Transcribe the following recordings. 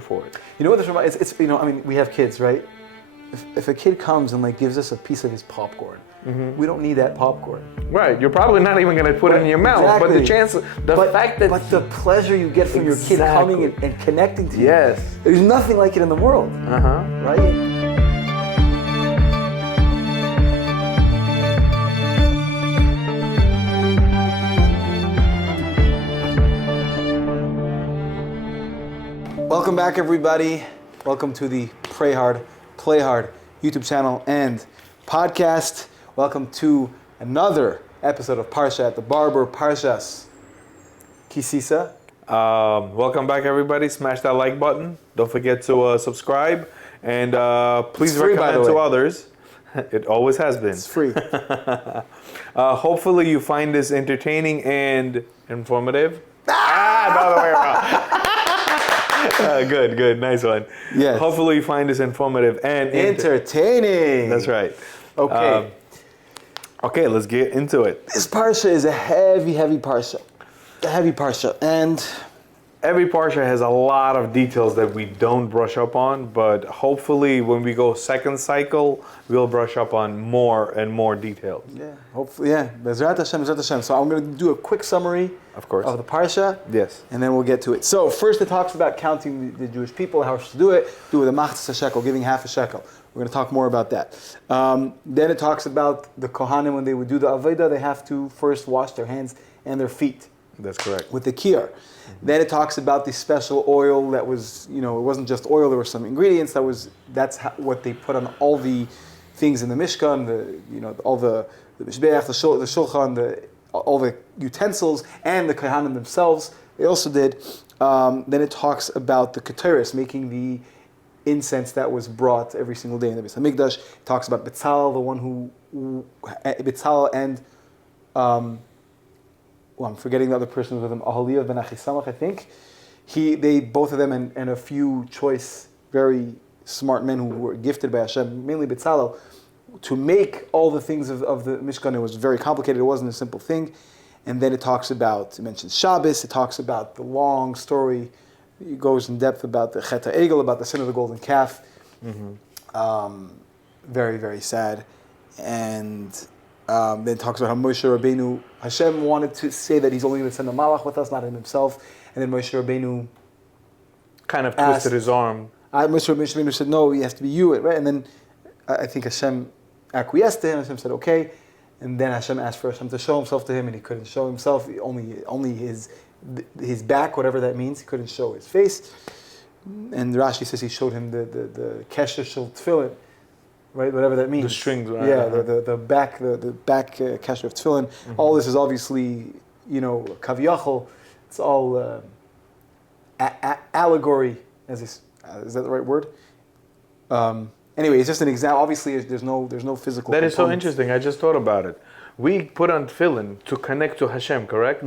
for it. You know what this reminds? It's I mean, we have kids, right? If a kid comes and like gives us a piece of his popcorn, we don't need that popcorn. Right, you're probably not even going to put it in your mouth, but the chance, fact that... But the pleasure you get from your kid coming and connecting to you. Yes. There's nothing like it in the world. Right? Welcome back, everybody. Welcome to the Pray Hard, Play Hard YouTube channel and podcast. Welcome to another episode of Parshah at the Barber, Parshas Ki Sisa. Welcome back, everybody. Smash that like button. Don't forget to subscribe. And please recommend to others. It always has been. It's free. Hopefully you find this entertaining and informative. The other way around. Good, nice one. Yes. Hopefully you find this informative and entertaining. That's right. Okay. Okay, let's get into it. This parsha is a heavy parsha. A heavy parsha. And every parsha has a lot of details that we don't brush up on, but hopefully when we go second cycle, we'll brush up on more and more details. Yeah, hopefully, yeah. Bezrat Hashem. So I'm going to do a quick summary of the parsha. Yes. And then we'll get to it. So first it talks about counting the Jewish people, how to do it with a machzis shekel, giving half a shekel. We're going to talk more about that. Then it talks about the Kohanim, when they would do the Avodah, they have to first wash their hands and their feet. That's correct. With the kiyar. Then it talks about the special oil that was, it wasn't just oil, there were some ingredients what they put on all the things in the Mishkan, all the Mishbeach, the Shulchan, all the utensils, and the Kohanim themselves. They also did. Then it talks about the Keteris, making the incense that was brought every single day in the Beis Hamikdash. It talks about Betzalel, the one who Betzalel and I'm forgetting the other person with him, Aholiyav ben Achisamach, I think. Both of them and a few choice, very smart men who were gifted by Hashem, mainly Betzalel, to make all the things of the Mishkan. It was very complicated. It wasn't a simple thing. And then it mentions Shabbos. It talks about the long story. It goes in depth about the Chet HaEgel, about the sin of the golden calf. Very, very sad. And then it talks about how Moshe Rabbeinu, Hashem wanted to say that he's only going to send a malach with us, not him himself. And then Moshe Rabbeinu kind of twisted his arm. Moshe Rabbeinu said, no, it has to be you. Right? And then I think Hashem acquiesced to him. Hashem said, okay. And then Hashem asked for Hashem to show himself to him, and he couldn't show himself. Only his back, whatever that means. He couldn't show his face. And Rashi says he showed him the kesher shel tefillin, right? Whatever that means. The strings, right? Yeah, the back kesher of tefillin. All this is obviously, kaviyachol. It's all allegory. Is that the right word? Anyway, it's just an example. Obviously, there's no physical. That is so interesting. I just thought about it. We put on tefillin to connect to Hashem, correct?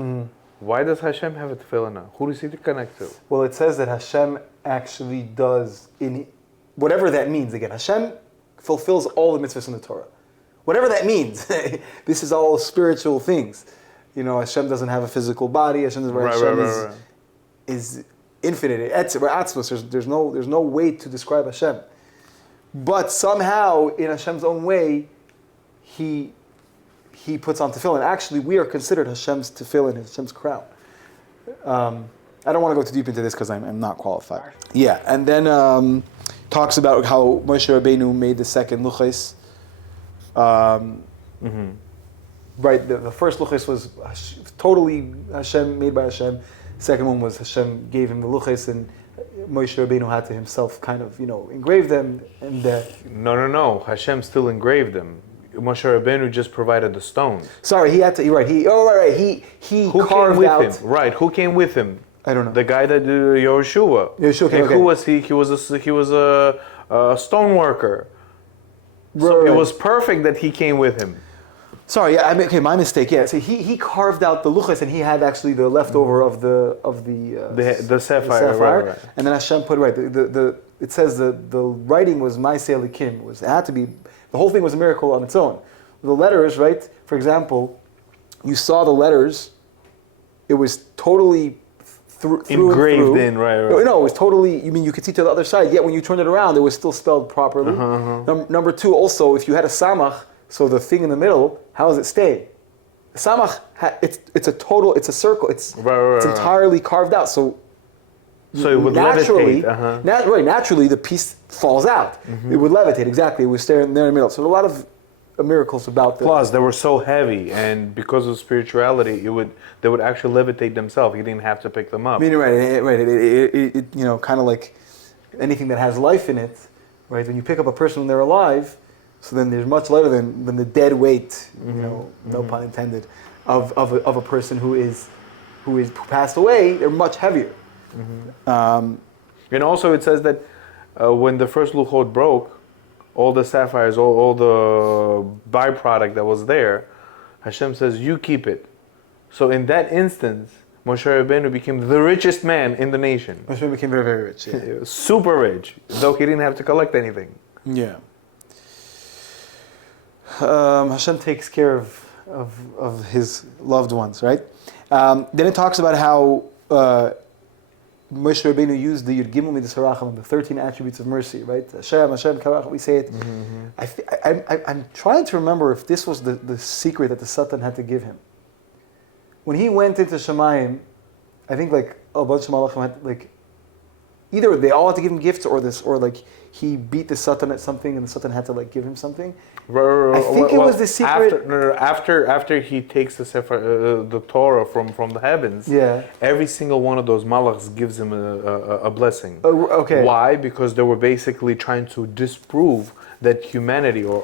Why does Hashem have a tefillin now? Who does he connect to? Well, it says that Hashem actually does, in whatever that means. Again, Hashem fulfills all the mitzvahs in the Torah. Whatever that means. This is all spiritual things. Hashem doesn't have a physical body. Hashem is infinite. There's no way to describe Hashem. But somehow, in Hashem's own way, He puts on tefillin. Actually, we are considered Hashem's tefillin, Hashem's crown. I don't want to go too deep into this because I'm not qualified. Yeah, and then talks about how Moshe Rabbeinu made the second luchos. Right, the first luchos was totally Hashem, made by Hashem. Second one was Hashem gave him the luchos, and Moshe Rabbeinu had to himself kind of, engrave them. And No. Hashem still engraved them. Moshe Rabbeinu just provided the stones. Sorry, he had to. You're right. He Who carved came with out. him? Right. Who came with him? I don't know. The guy that did Yehoshua. Okay. Who was he? He was a stone worker. So it was perfect that he came with him. Sorry, my mistake. Yeah, so he carved out the luchos, and he had actually the leftover of the sapphire. Right. And then Hashem put it says the writing was Maaseh Elikim. It had to be, the whole thing was a miracle on its own. The letters, right? For example, you saw the letters. It was totally through Engraved through. in, right. No, it was totally. You mean you could see to the other side? Yet when you turned it around, it was still spelled properly. Number two, also, if you had a samach, so the thing in the middle, how does it stay? The samach, it's a total. It's a circle. It's Right. entirely carved out. So So it would naturally, levitate. naturally, the piece falls out. It would levitate. Exactly. It was staring there in the middle. So a lot of miracles about the. Plus, they were so heavy, and because of spirituality, they would actually levitate themselves. You didn't have to pick them up. I mean, right. It you know, kind of like anything that has life in it, right? When you pick up a person when they're alive, so then there's much lighter than the dead weight, you know, no pun intended, of a person who passed away. They're much heavier. And also, it says that when the first luchot broke, all the sapphires, all the byproduct that was there, Hashem says, you keep it. So in that instance, Moshe Rabbeinu became the richest man in the nation. Moshe became very, very rich. Yeah. Super rich, though he didn't have to collect anything. Yeah. Hashem takes care of his loved ones, right? Then it talks about how Moshe Rabbeinu used the Yud Gimel Midas Haracham, the 13 attributes of mercy, right? Hashem, Karach, we say it. I'm trying to remember if this was the secret that the Satan had to give him. When he went into Shemayim, I think like a bunch of Malachim had like, either they all had to give him gifts or like he beat the Satan at something and the Satan had to like give him something. I think it was the secret. After he takes the Torah from the heavens, every single one of those malachs gives him a blessing. Okay. Why? Because they were basically trying to disprove that humanity or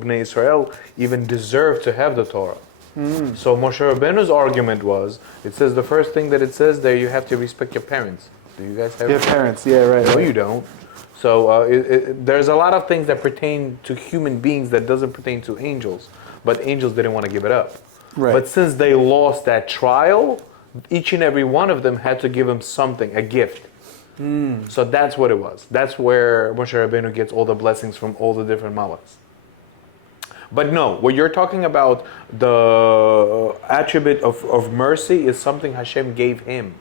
Bnei Israel even deserved to have the Torah. So Moshe Rabbeinu's argument was, it says the first thing that it says there, you have to respect your parents. Do you guys have your parents? Yeah, right. No, you don't. So there's a lot of things that pertain to human beings that doesn't pertain to angels, but angels didn't want to give it up. Right. But since they lost that trial, each and every one of them had to give him something, a gift. So that's what it was. That's where Moshe Rabbeinu gets all the blessings from all the different malachs. But no, what you're talking about, the attribute of mercy is something Hashem gave him.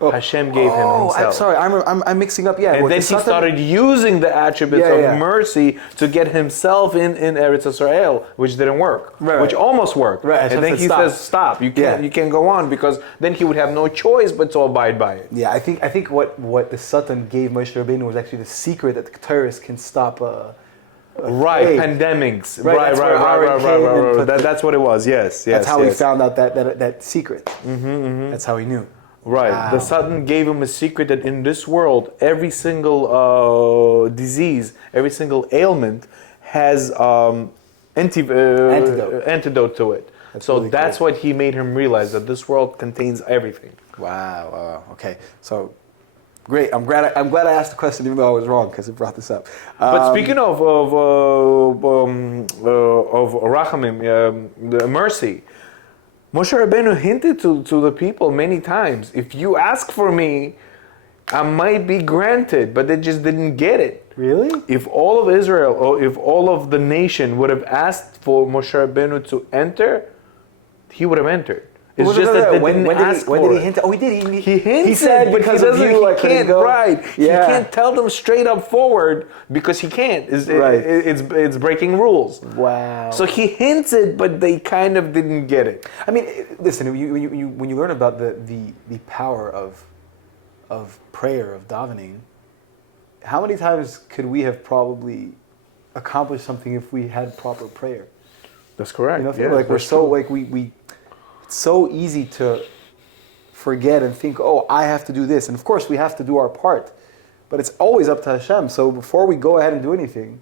Hashem gave him himself. I'm sorry, I'm mixing up. Yeah, and then he started using the attributes of mercy to get himself in Eretz Israel, which didn't work, which almost worked. Right. And then he says, "Stop! You can't go on," because then he would have no choice but to abide by it. Yeah, I think what the Satan gave Moshe Rabbeinu was actually the secret that the terrorists can stop. Pandemics. Right. That's what it was. Yes. That's how he found out that secret. That's how he knew. Right. Wow. The Satan gave him a secret that in this world, every single disease, every single ailment has antidote to it. That's what he made him realize, that this world contains everything. Wow. Okay. So great. I'm glad I asked the question even though I was wrong because it brought this up. But speaking of rachamim, the mercy, Moshe Rabbeinu hinted to the people many times, if you ask for me, I might be granted, but they just didn't get it. Really? If all of Israel, or if all of the nation would have asked for Moshe Rabbeinu to enter, he would have entered. It's just that they didn't ask for it. When did he hint? Oh, he did. He hinted, he said because of you, I couldn't go. Right. Yeah. He can't tell them straight up forward because he can't. It's breaking rules. Wow. So he hinted, but they kind of didn't get it. I mean, listen. When you learn about the power of prayer, of davening, how many times could we have probably accomplished something if we had proper prayer? That's correct. You know, we're so we. It's so easy to forget and think, oh, I have to do this. And of course, we have to do our part. But it's always up to Hashem. So before we go ahead and do anything,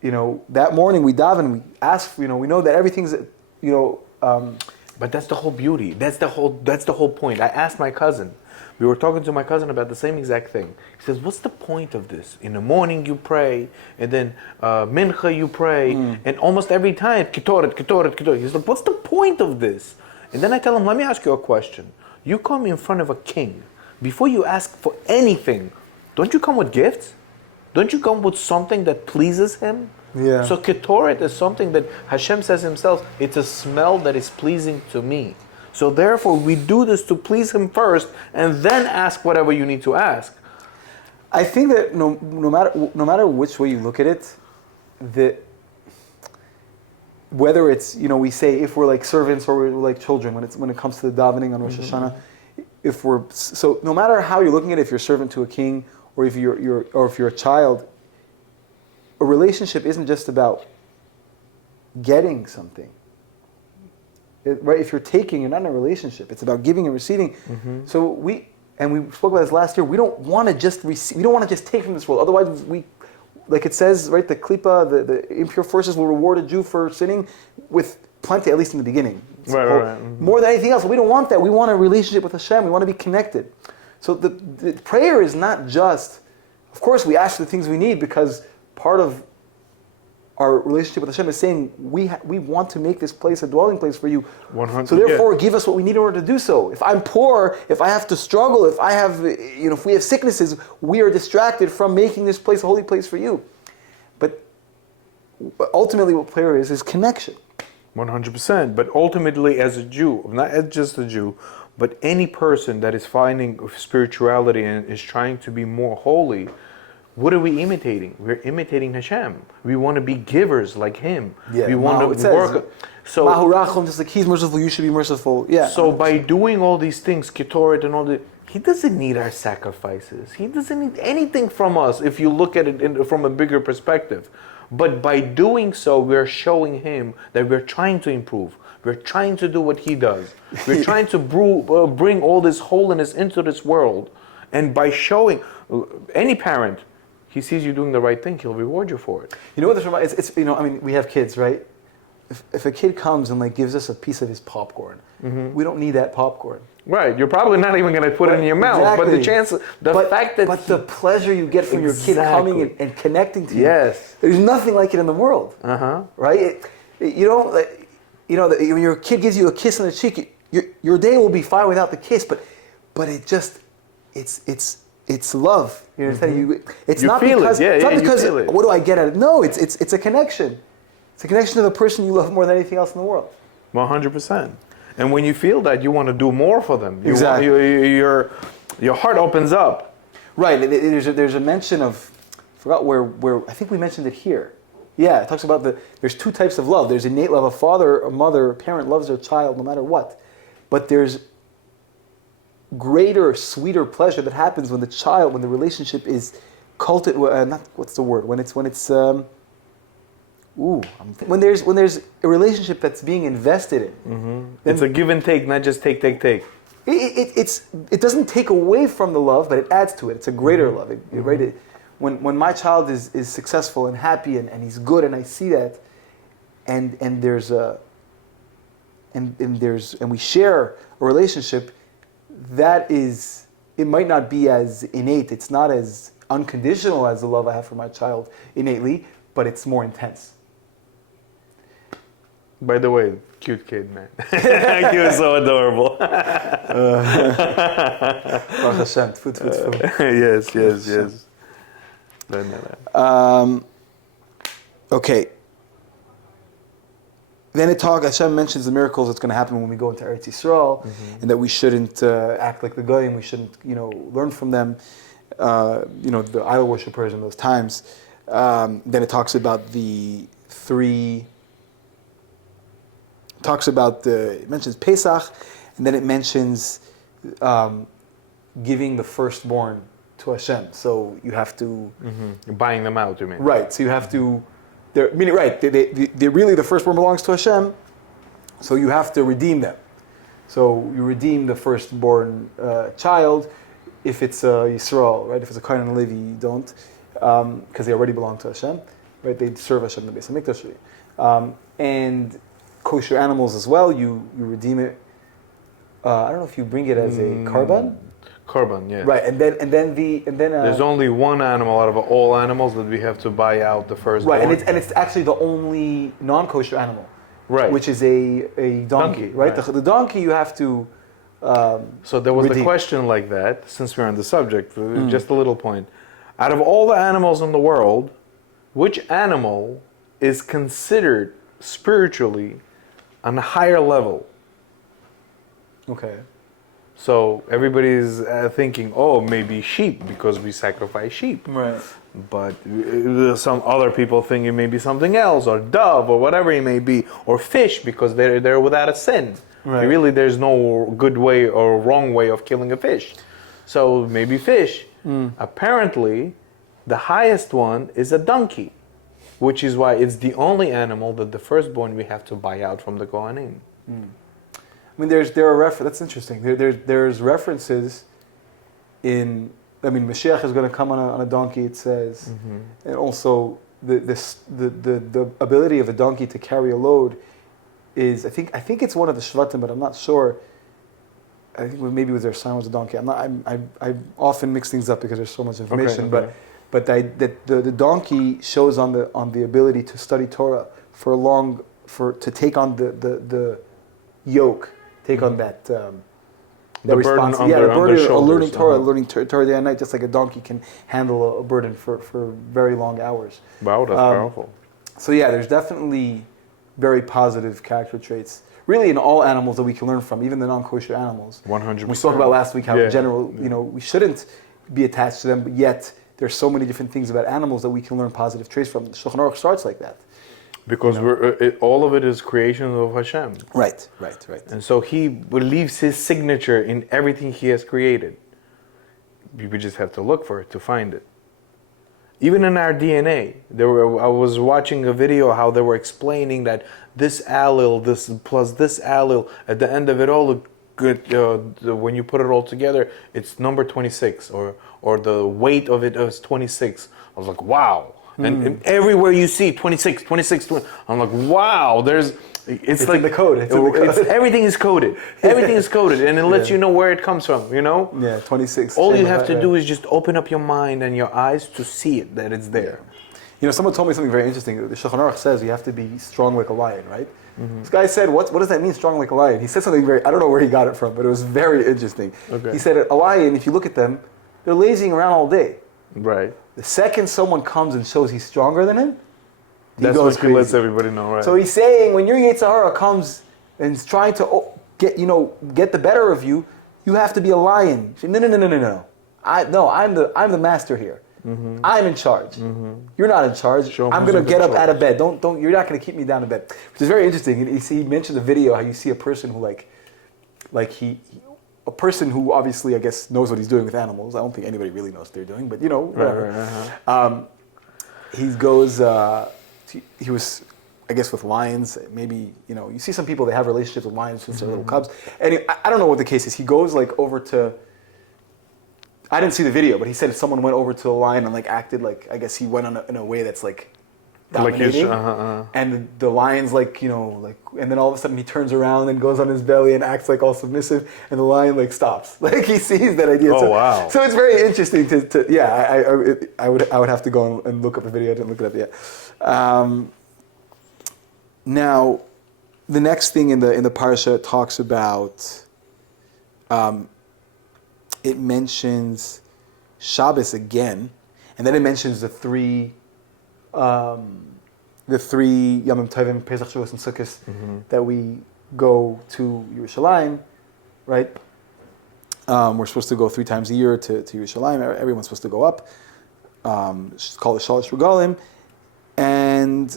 that morning we daven, we ask, we know that everything's, But that's the whole beauty. That's the whole point. I asked my cousin. We were talking to my cousin about the same exact thing. He says, what's the point of this? In the morning you pray, and then mincha you pray, and almost every time, ketoret. He's like, what's the point of this? And then I tell him, let me ask you a question. You come in front of a king. Before you ask for anything, don't you come with gifts? Don't you come with something that pleases him? Yeah. So ketoret is something that Hashem says himself, it's a smell that is pleasing to me. So therefore, we do this to please Him first, and then ask whatever you need to ask. I think that no matter which way you look at it, that whether it's, we say if we're like servants or we're like children when it comes to the davening on Rosh Hashanah, so no matter how you're looking at it, if you're a servant to a king or if you're a child, a relationship isn't just about getting something. Right? If you're taking, you're not in a relationship. It's about giving and receiving. So we spoke about this last year. We don't want to just receive. We don't want to just take from this world. Otherwise, like it says, right? The klipa, the impure forces will reward a Jew for sinning with plenty, at least in the beginning. Right. More than anything else, we don't want that. We want a relationship with Hashem. We want to be connected. So the prayer is not just. Of course, we ask for the things we need because part of our relationship with Hashem is saying we want to make this place a dwelling place for you. 100. So therefore, give us what we need in order to do so. If I'm poor, if I have to struggle, if I have, if we have sicknesses, we are distracted from making this place a holy place for you. But ultimately, what prayer is connection. 100%. But ultimately, as a Jew, not as just a Jew, but any person that is finding spirituality and is trying to be more holy. What are we imitating? We're imitating Hashem. We want to be givers like Him. Yeah, we want to work. So, Mahu Rachum, just like He's merciful, you should be merciful. Yeah. So by doing all these things, Ketoret and all that, He doesn't need our sacrifices. He doesn't need anything from us if you look at it from a bigger perspective. But by doing so, we're showing Him that we're trying to improve. We're trying to do what He does. We're trying to bring all this holiness into this world. And by showing any parent, he sees you doing the right thing, he'll reward you for it. You know what this reminds? It's we have kids, right? If a kid comes and gives us a piece of his popcorn, we don't need that popcorn. Right, you're probably not even going to put it in your mouth. Exactly. But the chance, fact that the pleasure you get from your kid coming and connecting to you. Yes. There's nothing like it in the world. Right? When your kid gives you a kiss on the cheek, your day will be fine without the kiss. But it just, it's love. You understand? It's not because what do I get at it? No, it's a connection. It's a connection to the person you love more than anything else in the world. 100%. And when you feel that, you want to do more for them. Exactly. Your heart opens up. Right. There's a mention of, I forgot where I think we mentioned it here. Yeah, it talks about there's two types of love. There's innate love. A father, a mother, a parent loves their child no matter what. But there's greater, sweeter pleasure that happens when the relationship is cultivated. When there's a relationship that's being invested in. It's a give and take, not just take. It doesn't take away from the love, but it adds to it. It's a greater love, right? When my child is successful and happy and he's good, and I see that, and we share a relationship. It might not be as innate, it's not as unconditional as the love I have for my child innately, but it's more intense. By the way, cute kid, man. He was so adorable. Baruch Hashem, Yes. Okay. Then Hashem mentions the miracles that's going to happen when we go into Eretz Yisrael, and that we shouldn't act like the Goyim, we shouldn't, learn from them, the idol worshippers in those times. Then it talks about it mentions Pesach, and then it mentions giving the firstborn to Hashem. So you have to... Buying them out, you mean? Right, so you have to... They really, the firstborn belongs to Hashem, so you have to redeem them. So you redeem the firstborn child. If it's a Yisrael, right? If it's a Kohen and Levi, you don't, because they already belong to Hashem, right? They serve Hashem in the Beis Hamikdash. And kosher animals as well, you redeem it. I don't know if you bring it as a korban. Korban, yeah. Right, and then there's only one animal out of all animals that we have to buy out the firstborn. Right, and it's actually the only non-kosher animal. Right. Which is a donkey, right? The donkey you have to So there was redeem. a question like that, since we're on the subject, just a little point. Out of all the animals in the world, which animal is considered spiritually on a higher level? Okay. So everybody's thinking, oh, maybe sheep because we sacrifice sheep. Right. But some other people think it may be something else, or dove, or whatever it may be, or fish because they're without a sin. Right. Really, there's no good way or wrong way of killing a fish. So maybe fish. Apparently, the highest one is a donkey, which is why it's the only animal that the firstborn we have to buy out from the Kohanim. I mean, there are that's interesting. There's references in. I mean, Mashiach is going to come on a donkey. It says, and also the ability of a donkey to carry a load is. I think it's one of the shvatim, but I'm not sure. I think maybe it was their son was a donkey. I often mix things up because there's so much information. Okay. But the donkey shows on the ability to study Torah to take on the yoke. Take on that the burden on the their burden of shoulders. learning Torah, learning Torah day and night, just like a donkey can handle a burden for very long hours. Wow, that's powerful. So yeah, there's definitely very positive character traits, really in all animals that we can learn from, even the non-kosher animals. 100%. We spoke about last week how in general, we shouldn't be attached to them, but yet there's so many different things about animals that we can learn positive traits from. The Shulchan Aruch starts like that. Because all of it is creation of Hashem. Right. And so He leaves His signature in everything He has created. We just have to look for it to find it. Even in our DNA, I was watching a video how they were explaining that this allele, this plus this allele, at the end of it all, when you put it all together, it's number 26, or the weight of it is 26. I was like, wow. And everywhere you see 26, 20. I'm like, wow, it's like in the code. It's in the code. Everything is coded. Everything is coded, and it lets you know where it comes from, Yeah, 26. All you have to do is just open up your mind and your eyes to see it, that it's there. Someone told me something very interesting. The Shulchan Aruch says you have to be strong like a lion, right? This guy said, what does that mean, strong like a lion? He said something I don't know where he got it from, but it was very interesting. Okay. He said, a lion, if you look at them, they're lazing around all day. Right. The second someone comes and shows he's stronger than him, that's goes what he lets crazy. everybody know, right? So he's saying when your Yetzer Hara comes and is trying to get the better of you, you have to be a lion. Say, no. I'm the master here. I'm in charge. You're not in charge. I'm going to get up out of bed. You're not going to keep me down in bed. Which is very interesting. And he mentioned the video how you see a person who a person who obviously, I guess, knows what he's doing with animals. I don't think anybody really knows what they're doing, but whatever. Right. He goes, he was, I guess, with lions. Maybe, you see some people, they have relationships with lions since they're little cubs. And I don't know what the case is. He goes over to, I didn't see the video, but he said someone went over to the lion and acted I guess he went in a way that's dominating. And the lion's and then all of a sudden he turns around and goes on his belly and acts all submissive, and the lion stops. He sees that idea. Oh, wow. So it's very interesting I would have to go and look up the video. I didn't look it up yet. Now, the next thing in the parsha talks about, it mentions Shabbos again, and then it mentions the three Yom Tovim, Pesach, Shavuos, and Sukkot that we go to Yerushalayim, right? We're supposed to go 3 times a year to Yerushalayim. Everyone's supposed to go up. It's called the Shalosh Regalim. And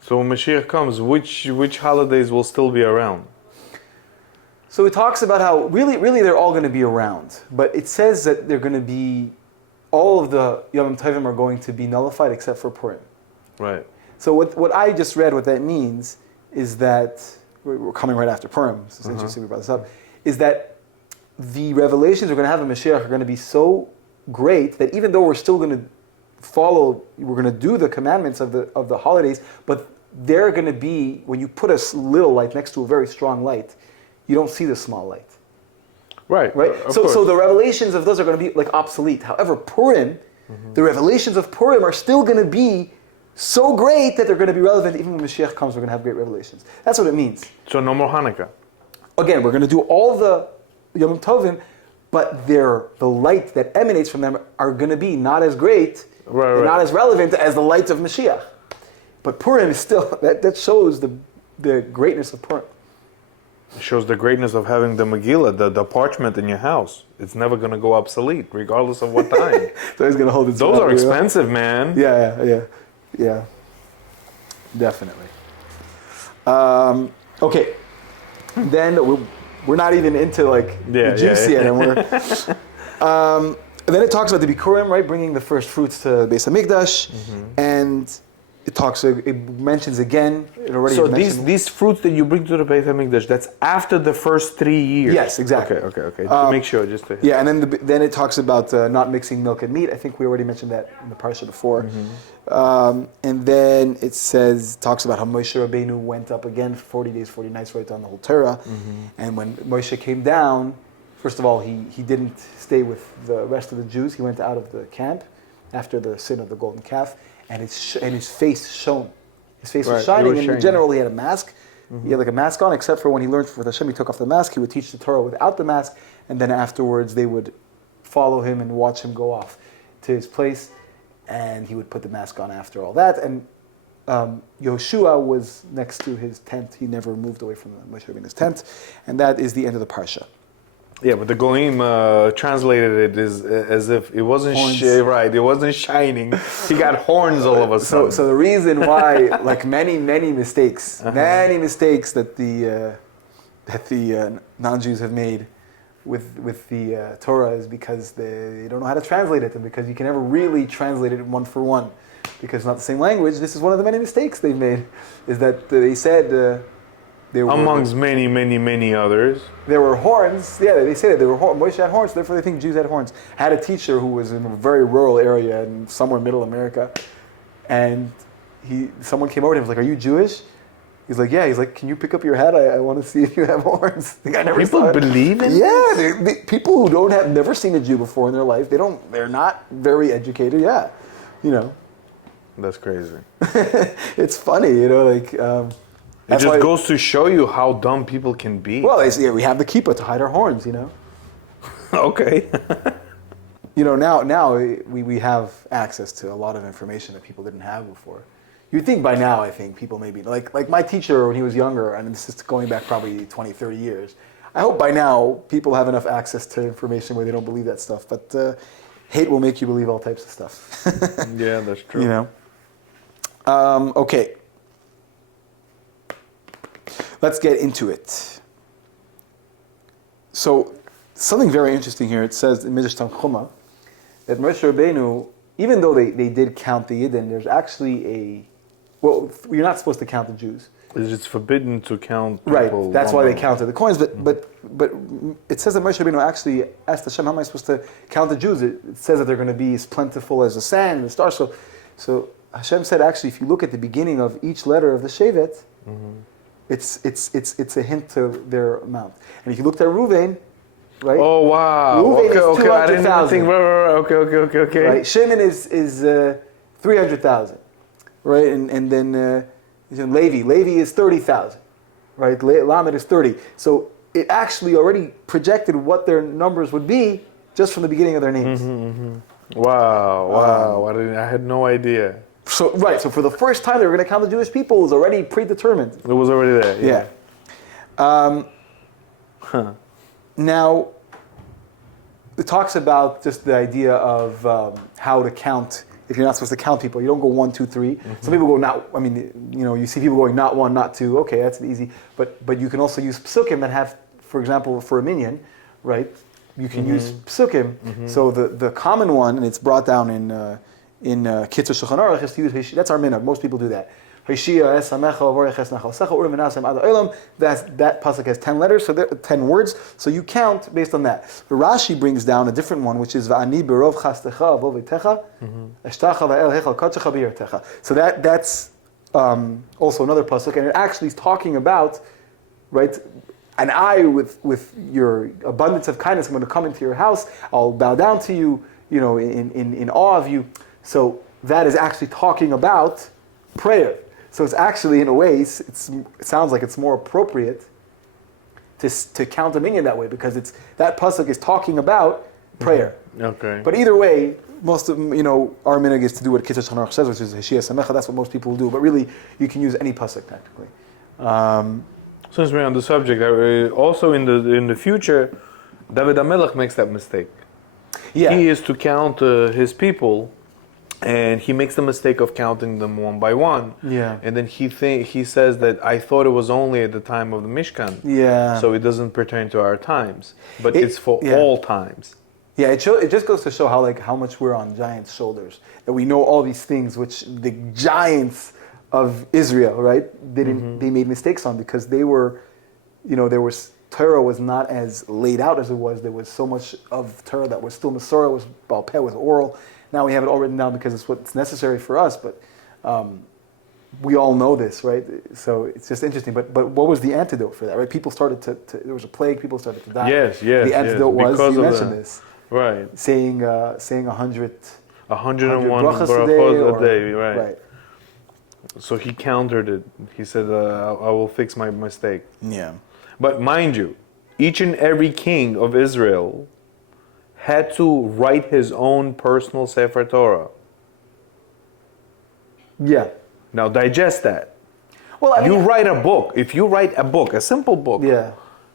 so when Mashiach comes, which holidays will still be around? so it talks about how really they're all going to be around, but it says that they're going to be, all of the Yom Tovim are going to be nullified except for Purim. Right. So what I just read, what that means is that, we're coming right after Purim, so it's interesting we brought this up, is that the revelations we're going to have in Mashiach are going to be so great that even though we're still going to we're going to do the commandments of the holidays, but they're going to be, when you put a little light next to a very strong light, you don't see the small light. Right. So the revelations of those are going to be obsolete. However, Purim, the revelations of Purim are still going to be so great that they're going to be relevant. Even when Mashiach comes, we're going to have great revelations. That's what it means. So no more Hanukkah. Again, we're going to do all the Yom Tovim, but the light that emanates from them are going to be not as great, not as relevant as the light of Mashiach. But Purim is still, that shows the greatness of Purim. It shows the greatness of having the Megillah, the parchment in your house. It's never going to go obsolete, regardless of what time. So he's gonna hold it. Those are expensive, man. Yeah. Definitely. Okay. Then we're not even into like the juice yet, and then it talks about the Bikurim, right, bringing the first fruits to Beis Hamikdash, and it mentions again. It already. So these fruits that you bring to the Beit Hamikdash, that's after the first 3 years. Yes, exactly. Okay. To make sure, just to. Yeah, and then it talks about not mixing milk and meat. I think we already mentioned that in the parsha before. And then it talks about how Moshe Rabbeinu went up again for 40 days, 40 nights, right on the whole Torah. And when Moshe came down, first of all, he didn't stay with the rest of the Jews. He went out of the camp after the sin of the golden calf, and his face shone. His face was shining, and in general he had a mask. He had like a mask on, except for when he learned with Hashem, he took off the mask. He would teach the Torah without the mask, and then afterwards they would follow him and watch him go off to his place, and he would put the mask on after all that. And Yoshua was next to his tent. He never moved away from Moshe Rabbeinu's tent, and that is the end of the parsha. Yeah, but the Goim translated it as if it wasn't right. It wasn't shining. He got horns all of a sudden. So the reason why, like many mistakes, that the non-Jews have made with the Torah is because they don't know how to translate it, and because you can never really translate it one for one, because it's not the same language. This is one of the many mistakes they've made, is that they said. Amongst many others. There were horns. Yeah, they say that there were horns. Moshe had horns, therefore they think Jews had horns. I had a teacher who was in a very rural area in somewhere middle America, and someone came over to him and was like, "Are you Jewish?" He's like, "Yeah." He's like, "Can you pick up your hat? I want to see if you have horns." The guy never People believe in this? People who have never seen a Jew before in their life, they're not very educated. Yeah, That's crazy. It's funny, like. It just goes to show you how dumb people can be. Well, we have the kippah to hide our horns, Okay. Now we have access to a lot of information that people didn't have before. You'd think by now, I think people maybe, like my teacher when he was younger, and this is going back probably 20, 30 years, I hope by now people have enough access to information where they don't believe that stuff, but hate will make you believe all types of stuff. Yeah, that's true. Okay. Let's get into it. So, something very interesting here. It says in Midrash Tanchuma that Moshe Rabbeinu, even though they did count the Yidden, there's actually you're not supposed to count the Jews. It's forbidden to count people. Right, that's why they counted the coins. But it says that Moshe Rabbeinu actually asked Hashem, how am I supposed to count the Jews? It says that they're going to be as plentiful as the sand and the stars. So Hashem said, actually, if you look at the beginning of each letter of the Shevet, it's a hint to their amount. And if you looked at Reuven, right? Oh wow! Reuven is 200,000. I didn't think. Okay. Right. Shimon is 300,000, right? And then Levi is 30,000, right? Lamed is 30. So it actually already projected what their numbers would be just from the beginning of their names. Wow! I had no idea. So for the first time they were going to count the Jewish people, it was already predetermined. It was already there. Yeah. Now, it talks about just the idea of how to count. If you're not supposed to count people, you don't go 1, 2, 3. Some people go not. I mean, you see people going not 1, not 2. Okay, that's easy. But you can also use psukim that have, for example, for a minyan, right? You can use psukim. So the common one, and it's brought down in Kitzur Shulchan Aruch, is to use that's our minhag. Most people do that. That pasuk has 10 letters, so 10 words. So you count based on that. The Rashi brings down a different one, which is Va'ani berov chastecha avovitecha eshtacha va'el hechal kadshecha b'yartecha. So that's also another pasuk, and it actually is talking about, right? And I, with your abundance of kindness, I'm going to come into your house. I'll bow down to you, in awe of you. So that is actually talking about prayer. So it's actually, in a way, it sounds like it's more appropriate to count a minyan that way, because that pasuk is talking about prayer. Okay. But either way, most of our minhag is to do what Kitzur Shulchan Aruch says, which is Hashia Samecha. That's what most people do. But really, you can use any pasuk technically. Since we're on the subject, also in the future, David HaMelech makes that mistake. Yeah. He is to count his people, and he makes the mistake of counting them one by one. Yeah. And then he says that I thought it was only at the time of the Mishkan. Yeah. So it doesn't pertain to our times, but It- it's for yeah. all times. Yeah, it just goes to show how much we're on giants' shoulders, that we know all these things which the giants of Israel, right? They made mistakes on because they were, Torah was not as laid out as it was. There was so much of Torah that was still Masorah, was Baal Peh, was oral. Now we have it all written down because it's what's necessary for us, but we all know this, right? So it's just interesting. But what was the antidote for that, right? People started there was a plague, people started to die. Yes. The antidote was, Because you of mentioned that. this, Right. saying 100 101 brachas brachos a day, right. Right. So he countered it. He said, I will fix my mistake. Yeah. But mind you, each and every king of Israel had to write his own personal Sefer Torah. Yeah. Now digest that. Well, I mean, You write a book. If you write a book, a simple book, yeah.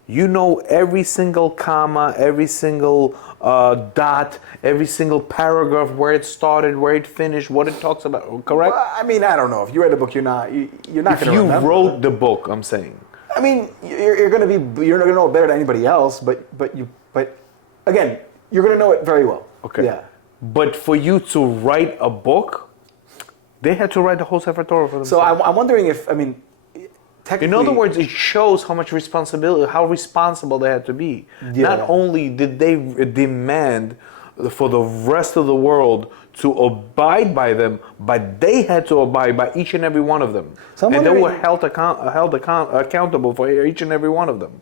you know every single comma, every single dot, every single paragraph, where it started, where it finished, what it talks about. Correct? Well, I mean, I don't know. If you read a book, you're not If going to you remember. wrote the book, I'm saying. I mean, you're going to know it better than anybody else, but again, you're going to know it very well. Okay. Yeah. But for you to write a book, they had to write the whole Sefer Torah for themselves. So I'm wondering if, technically. In other words, it shows how much responsibility, how responsible they had to be. Yeah. Not only did they demand for the rest of the world to abide by them, but they had to abide by each and every one of them. So I'm and they were wondering- held accountable for each and every one of them.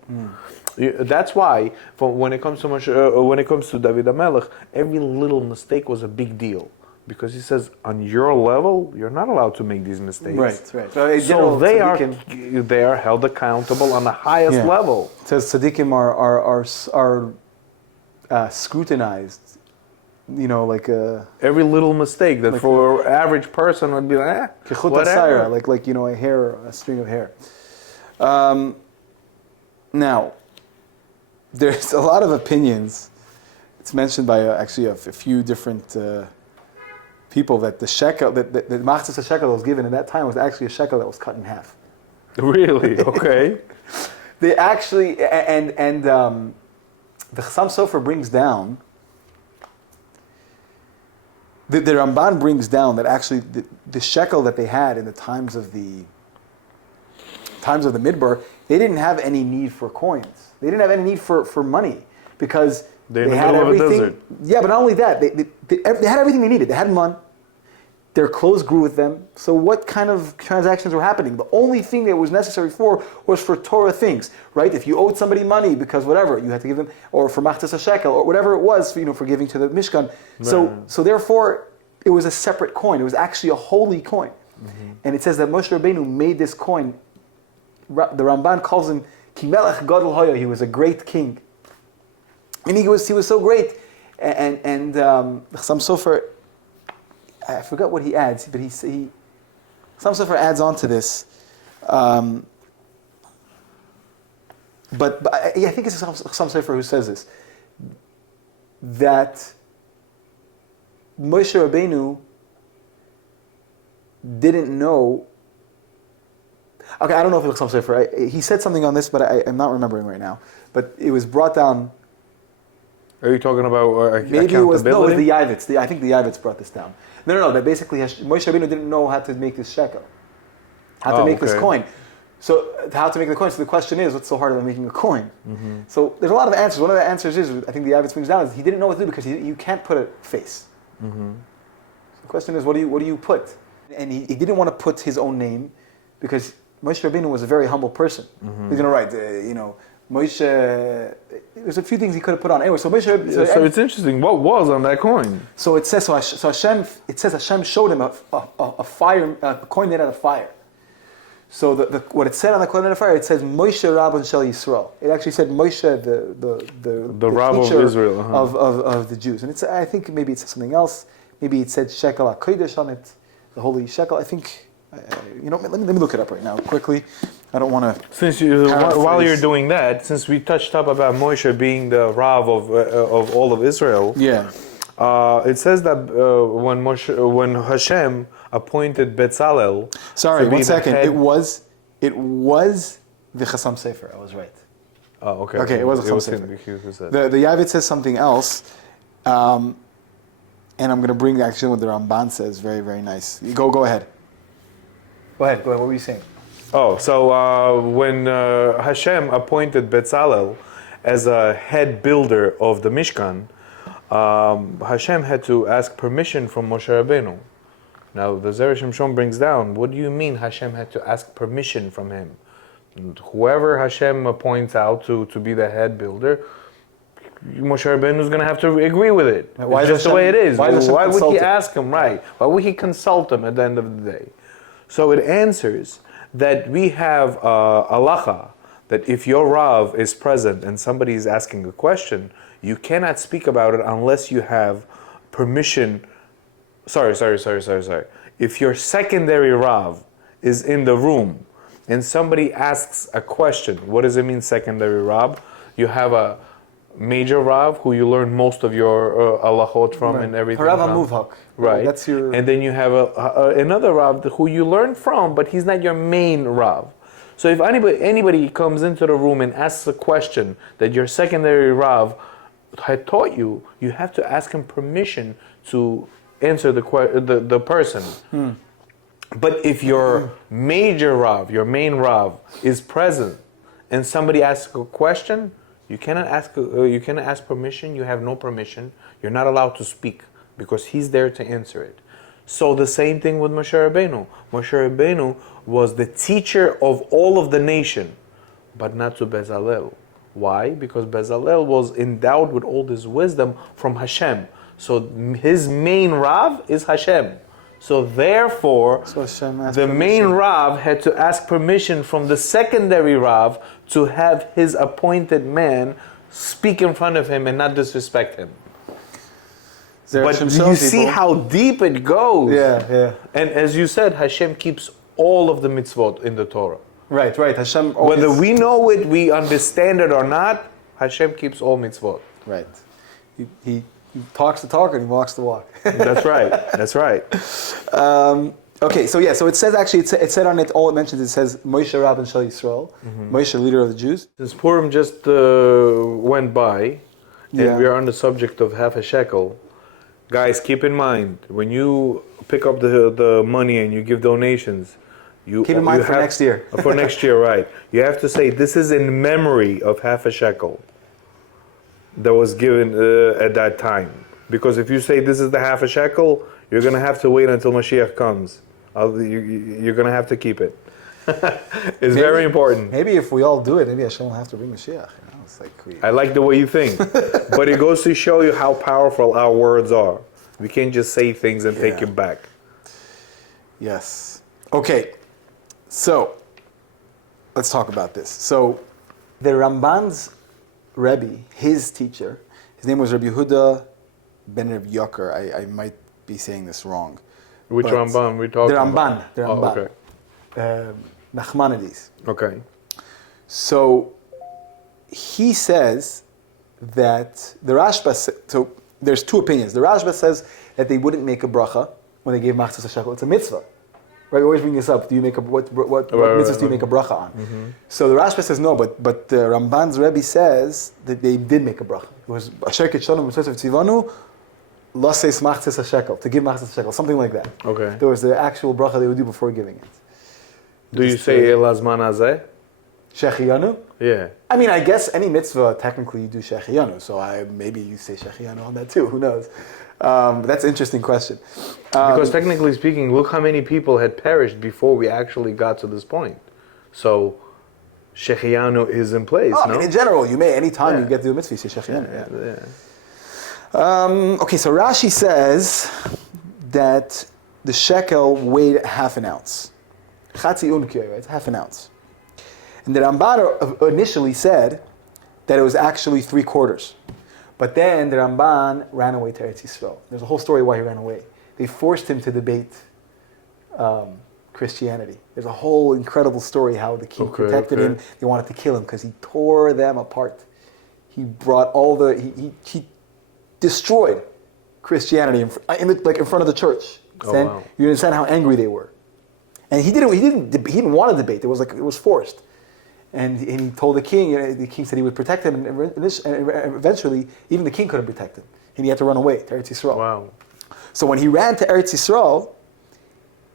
That's why, when it comes to David HaMelech, every little mistake was a big deal. Because he says, on your level, you're not allowed to make these mistakes. Right. So, in So general, they tzaddikim- are held accountable on the highest Yeah. level. It says tzaddikim are scrutinized. Like a Every little mistake that Like for an average person would be like, kechut whatever. asayra, a string of hair. Now, there's a lot of opinions. It's mentioned by actually a few different people that the shekel, that the machzas shekel that was given in that time was actually a shekel that was cut in half. Really? Okay. They actually, and the Chassam Sofer brings down, the Ramban brings down that actually the shekel that they had in the times of the Midbar, they didn't have any need for coins. They didn't have any need for money because They're in the had middle of a everything. desert. Yeah, but not only that, they had everything they needed. They had money. Their clothes grew with them. So what kind of transactions were happening? The only thing that was necessary was for Torah things, right? If you owed somebody money because whatever, you had to give them, or for machzas shekel, or whatever it was, for giving to the Mishkan. So therefore, it was a separate coin. It was actually a holy coin. Mm-hmm. And it says that Moshe Rabbeinu made this coin. The Ramban calls him Ki Melech Gadol Hoya. He was a great king. And he was so great. And Chassam Sofer, I forgot what he adds, but Chassam Sofer adds on to this. But I think it's Chassam Sofer who says this, that Moshe Rabbeinu didn't know. Okay, I don't know if it's Chassam Sofer. He said something on this, but I'm not remembering right now. But it was brought down. Are you talking about Maybe it was accountability? the Yavitz. I think the Yavitz brought this down. No. That basically Moshe Rabbeinu didn't know how to make this shekel, how to make this coin. So how to make the coin? So the question is, what's so hard about making a coin? Mm-hmm. So there's a lot of answers. One of the answers is, I think the Yavitz brings down, is he didn't know what to do because you can't put a face. Mm-hmm. So the question is, what do you put? And he didn't want to put his own name because Moshe Rabbeinu was a very humble person. Mm-hmm. He's going to write, Moshe. There's a few things he could have put on. Anyway, so Moshe. So it's interesting. What was on that coin? So it says Hashem. It says Hashem showed him a fire, a coin made out of fire. So what it said on the coin made out of fire, it says Moshe Rabban Shel Yisrael. It actually said Moshe, the Rab of teacher Israel, of the Jews. And I think maybe it said something else. Maybe it said Shekel HaKodesh on it, the holy shekel. I think. Let me look it up right now quickly. I don't want to. Since you, Paraphrase. while you're doing that, since we touched up about Moshe being the Rav of all of Israel, Yeah. it says that when Hashem appointed Bezalel, Sorry, to be one second. the head, It was the Chassam Sefer. I was right. Oh, okay. Okay, it was a It was Chassam him who said. The Yavit says something else, and I'm going to bring actually what the Ramban says. Very, very nice. Go ahead. Go ahead. What were you saying? Oh, so when Hashem appointed Bezalel as a head builder of the Mishkan, Hashem had to ask permission from Moshe Rabbeinu. Now, the Zeresh Shimshon brings down, what do you mean Hashem had to ask permission from him? Whoever Hashem appoints out to be the head builder, Moshe Rabbeinu is going to have to agree with it. Why It's just Hashem, the way it is. Why would he he ask him, right? Why would he consult him at the end of the day? So it answers that we have halacha, that if your Rav is present and somebody is asking a question, you cannot speak about it unless you have permission. Sorry. If your secondary Rav is in the room and somebody asks a question, what does it mean, secondary Rav? You have a major Rav who you learn most of your halachot from and everything. Rav from. Muvhak. Right. That's your. And then you have another Rav who you learn from, but he's not your main Rav. So if anybody comes into the room and asks a question that your secondary Rav had taught you, you have to ask him permission to answer the person. But if your major Rav, your main Rav, is present and somebody asks a question, you cannot ask permission. You have no permission. You're not allowed to speak because he's there to answer it. So the same thing with Moshe Rabbeinu. Moshe Rabbeinu was the teacher of all of the nation, but not to Bezalel. Why? Because Bezalel was endowed with all this wisdom from Hashem. So his main Rav is Hashem. So therefore, the main Rav had to ask permission from the secondary Rav to have his appointed man speak in front of him and not disrespect him. But you see how deep it goes. Yeah. And as you said, Hashem keeps all of the mitzvot in the Torah. Right. Hashem always... Whether we know it, we understand it or not, Hashem keeps all mitzvot. Right. He talks the talk and he walks the walk. That's right. Okay, so it says actually, it said on it, all it mentions, it says Moshe Rabban Shel Yisrael, Moshe, leader of the Jews. Since Purim just went by, and we are on the subject of half a shekel, guys, keep in mind, when you pick up the money and you give donations, keep in mind for next year. For next year, right. You have to say, this is in memory of half a shekel that was given at that time. Because if you say this is the half a shekel, you're going to have to wait until Mashiach comes. You're going to have to keep it. It's very important. Maybe if we all do it, maybe Hashem will have to bring Mashiach. It's like I like the way you think. But it goes to show you how powerful our words are. We can't just say things and take it back. Yes. Okay. So, let's talk about this. So, the Ramban's Rebbe, his teacher, his name was Rabbi Yehuda ben Rabbi Yoker. I might be saying this wrong. Which Ramban are we talking about? The Ramban. Oh, okay. Nachmanides. Okay. So, he says that the Rashba, so there's two opinions. The Rashba says that they wouldn't make a bracha when they gave machzas hashekel. It's a mitzvah. Right, we always bring this up. Do you make what mitzvahs do you make a bracha on? Mm-hmm. So the Rashba says no, but the Ramban's Rebbe says that they did make a bracha. It was Asher Kitshanu Mitzvah Tzivanu Laseis Machzas HaShekel, to give Machzas HaShekel, something like that. Okay. There was the actual bracha they would do before giving it. Do you say El Azman Hazeh? Shechiyanu? Yeah. I mean, I guess any mitzvah technically you do Shechiyanu, so maybe you say Shechiyanu on that too. Who knows? But that's an interesting question. Because technically speaking, look how many people had perished before we actually got to this point. So, Shechiyanu is in place, I mean, in general, you may, anytime you get to do a mitzvah, you say Shechiyanu. Okay, so Rashi says that the shekel weighed half an ounce. Chatzi unkir, right? Half an ounce. And the Ramban initially said that it was actually 3/4. But then the Ramban ran away to Eretz Yisrael. There's a whole story why he ran away. They forced him to debate Christianity. There's a whole incredible story how the king protected him. They wanted to kill him because he tore them apart. He brought he destroyed Christianity in front of the church. Wow. You understand how angry they were. And he didn't want to debate. It was forced. And he told the king. The king said he would protect him. And eventually, even the king couldn't protect him, and he had to run away to Eretz Yisrael. Wow. So when he ran to Eretz Yisrael,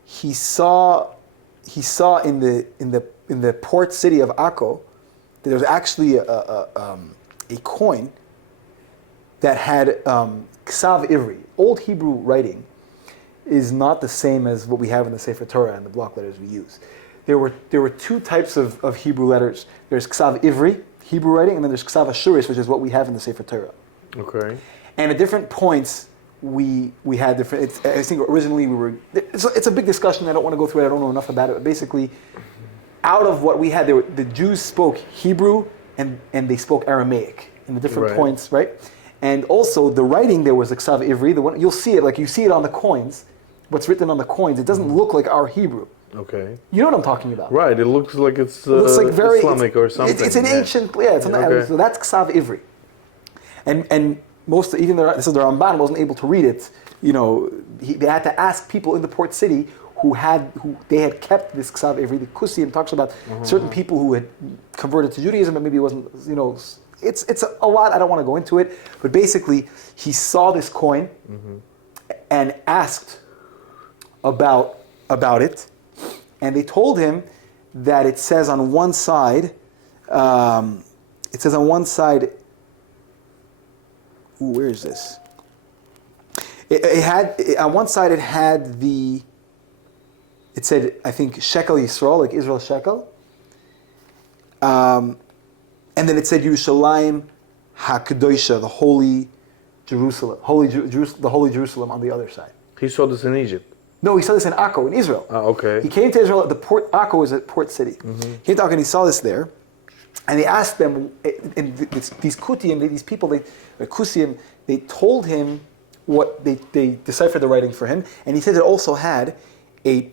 he saw in the port city of Akko that there was actually a coin that had Ksav Ivri. Old Hebrew writing is not the same as what we have in the Sefer Torah and the block letters we use. There were two types of Hebrew letters. There's Ksav Ivri, Hebrew writing, and then there's Ksav Ashuris, which is what we have in the Sefer Torah. Okay. And at different points, we had different. I think originally we were. It's a big discussion. I don't want to go through it. I don't know enough about it. But basically, out of what we had, the Jews spoke Hebrew and they spoke Aramaic in the different points, right? And also the writing there was a Ksav Ivri. The one you'll see it, like you see it on the coins. What's written on the coins, it doesn't look like our Hebrew. Okay. You know what I'm talking about? Right. It looks like it's Islamic or something. It's an ancient. It's so that's Ksav Ivri. And most, even the Ramban wasn't able to read it. You know, they had to ask people in the port city who they had kept this Ksav Ivri. The Kusim talks about certain people who had converted to Judaism, and maybe it wasn't. You know, it's a lot. I don't want to go into it, but basically, he saw this coin and asked about it, and they told him that it says on one side. Where is this? It had on one side. It said, I think, shekel Yisrael, like Israel shekel. And then it said Yerushalayim HaKadoshah, the holy Jerusalem, the holy Jerusalem on the other side. He saw this in Egypt. No, he saw this in Akko, in Israel. Okay. He came to Israel. The port Akko is a port city. He came to Akko and he saw this there. And they asked them, and these Kutiyim, these people, the Kusim, they told him what they deciphered the writing for him, and he said it also had a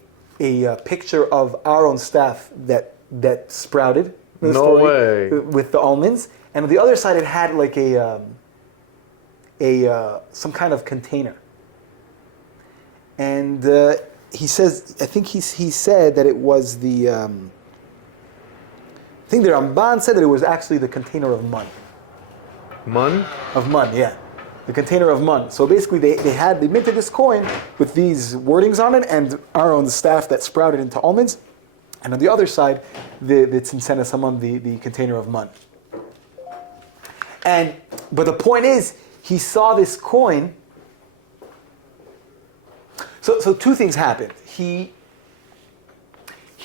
picture of Aaron's staff that sprouted. No way. With the almonds, and on the other side it had like some kind of container. And he says, I think he said that it was the. I think the Ramban said that it was actually the container of mun. Mun? Of mun, yeah. The container of mun. So basically they minted this coin with these wordings on it and Aaron's staff that sprouted into almonds. And on the other side, the Tzimtzena Saman, the container of mun. But the point is, he saw this coin. So two things happened. He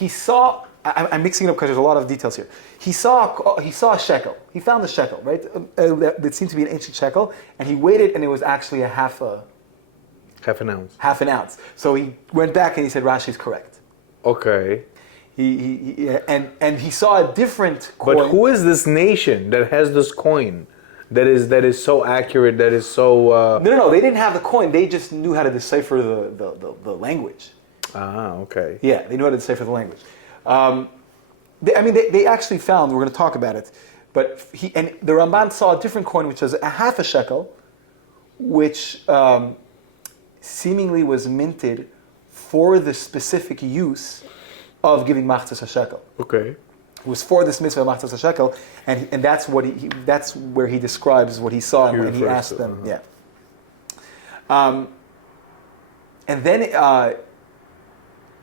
saw. I'm mixing it up because there's a lot of details here. He saw a shekel. He found the shekel, right? That seemed to be an ancient shekel, and he weighed it, and it was actually half an ounce. Half an ounce. So he went back and he said, "Rashi's correct." Okay. And he saw a different coin. But who is this nation that has this coin that is so accurate? That is so. No. They didn't have the coin. They just knew how to decipher the language. Ah, okay. Yeah, they knew how to decipher the language. They actually found, we're going to talk about it, but the Ramban saw a different coin which was a half a shekel, which seemingly was minted for the specific use of giving machzas hashekel. Okay. It was for this mitzvah machzas hashekel, and that's what that's where he describes what he saw and when he asked them. Yeah. And then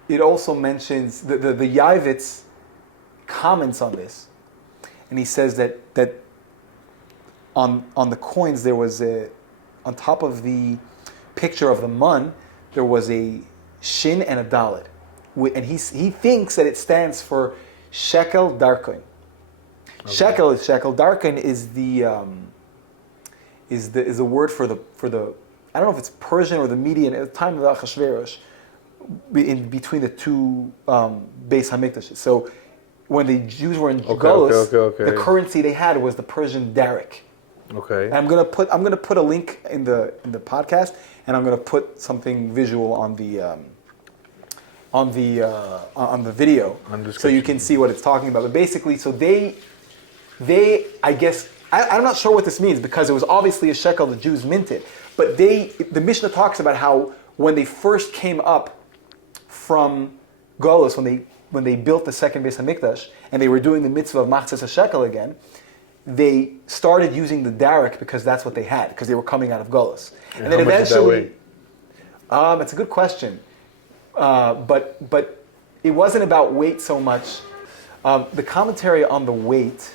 it also mentions the Yavitz comments on this, and he says that on the coins there was on top of the picture of the mun there was a shin and a dalet, and he thinks that it stands for shekel darkon. Okay. Shekel is shekel. Darkon is the word for the I don't know if it's Persian or the Median at the time of Achashverosh, in between the two Beis Hamikdashes. So when the Jews were in Galus, the currency they had was the Persian darik. Okay. And I'm gonna put a link in the podcast, and I'm gonna put something visual on the on the video, On the so you can see what it's talking about. But basically, so they I guess I'm not sure what this means because it was obviously a shekel the Jews minted, but the Mishnah talks about how when they first came up from Golus, when they built the second Beis Hamikdash and they were doing the mitzvah of machzas shekel again, they started using the derek because that's what they had because they were coming out of Golus, and then how much did that eventually. weigh? It's a good question, but it wasn't about weight so much. The commentary on the weight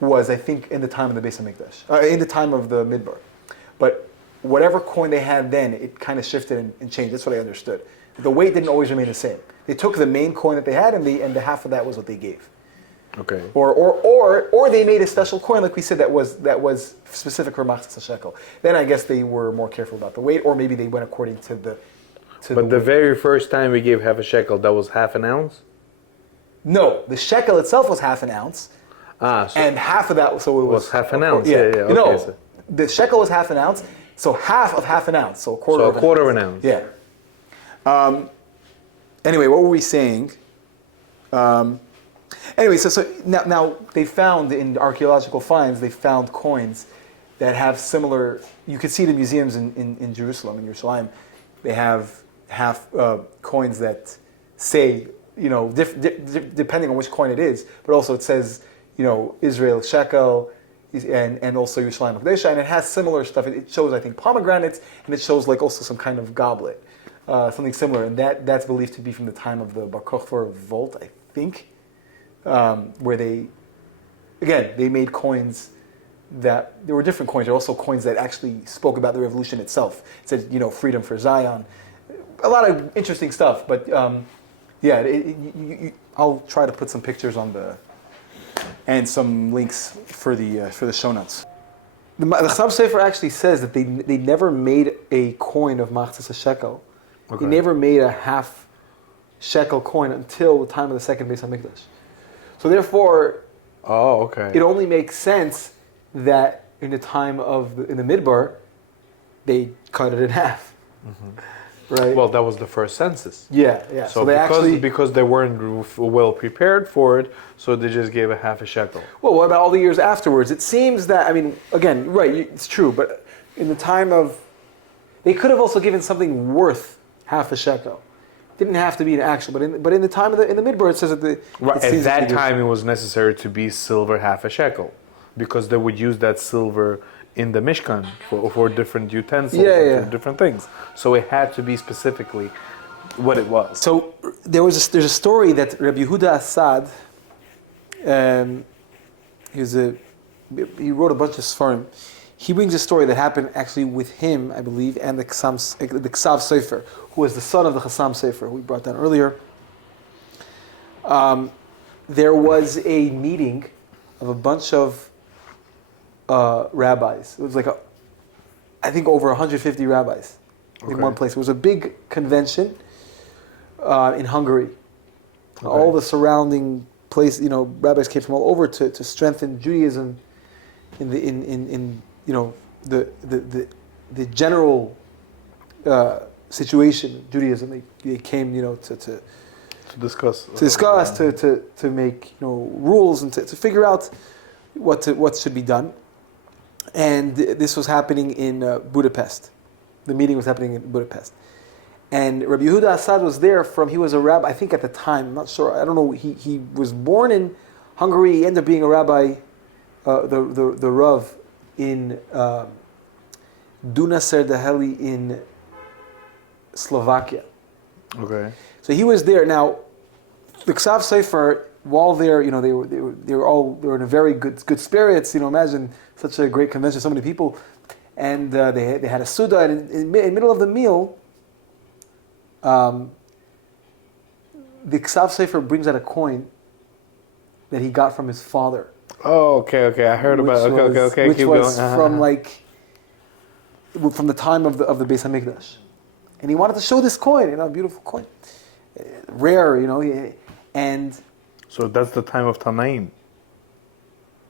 was, I think, in the time of the Beis Hamikdash, in the time of the Midbar. But whatever coin they had then, it kind of shifted and changed. That's what I understood. The weight didn't always remain the same. They took the main coin that they had, and the half of that was what they gave. Okay. Or they made a special coin, like we said, that was specific for machzas shekel. Then I guess they were more careful about the weight, or maybe they went according to the. But the very first time we gave half a shekel, that was half an ounce? No, the shekel itself was half an ounce, So and half of that, so it was half an ounce. Yeah. Okay, no, so the shekel was half an ounce, so half of half an ounce, so a quarter. a of an quarter ounce. of an ounce. Yeah. Anyway, what were we saying? Anyway, so now they found in archaeological finds, they found coins that have similar. You can see the museums in Jerusalem, in Yerushalayim. They have coins that say, depending on which coin it is, but also it says, Israel shekel, and also Yerushalayim Hakdesha, and it has similar stuff. It shows, I think, pomegranates, and it shows like also some kind of goblet, something similar, and that's believed to be from the time of the Bar Kokhba vault, I think, where they made coins that there were different coins. There were also coins that actually spoke about the revolution itself. It said, freedom for Zion. A lot of interesting stuff, but I'll try to put some pictures on and some links for the show notes. The Chassam Sofer actually says that they never made a coin of machzas shekel. Okay. They never made a half shekel coin until the time of the second Beis Hamikdash. So therefore, it only makes sense that in the time in the Midbar, they cut it in half. Mm-hmm. Right. Well, that was the first census. Yeah. So because they weren't well prepared for it, so they just gave a half a shekel. Well, what about all the years afterwards? It seems that, again, right, it's true, but in the time of, they could have also given something worth half a shekel. It didn't have to be an actual, but in the time of in the Midbar, it says that at that time it was necessary to be silver half a shekel, because they would use that silver in the Mishkan for different utensils, for different things. So it had to be specifically what it was. So there's a story that Rabbi Yehuda Assad, he wrote a bunch of Sfarim. He brings a story that happened actually with him, I believe, and the Ksav Sofer, who was the son of the Chassam Sofer, who we brought down earlier. There was a meeting of a bunch of rabbis. It was like I think over 150 rabbis in one place. It was a big convention in Hungary. Okay. All the surrounding place, rabbis came from all over to strengthen Judaism in the general situation of Judaism. They came, to discuss, to make rules and to figure out what should be done. And this was happening in Budapest. The meeting was happening in Budapest. And Rabbi Yehuda Assad was there he was a rabbi, I think at the time, I'm not sure, I don't know, he was born in Hungary, he ended up being a rabbi, the Rav in Duna-Szerdahely in Slovakia. Okay. So he was there. Now, the Ksav Sofer, while there, they were in a very good spirits. Imagine such a great convention, so many people, and they had a suda, and in the middle of the meal, the Ksav Sofer brings out a coin that he got from his father. Oh, okay. I heard about it. Okay. Which was from the time of the Beis Hamikdash, and he wanted to show this coin, a beautiful coin, rare, and. So that's the time of Tanaim.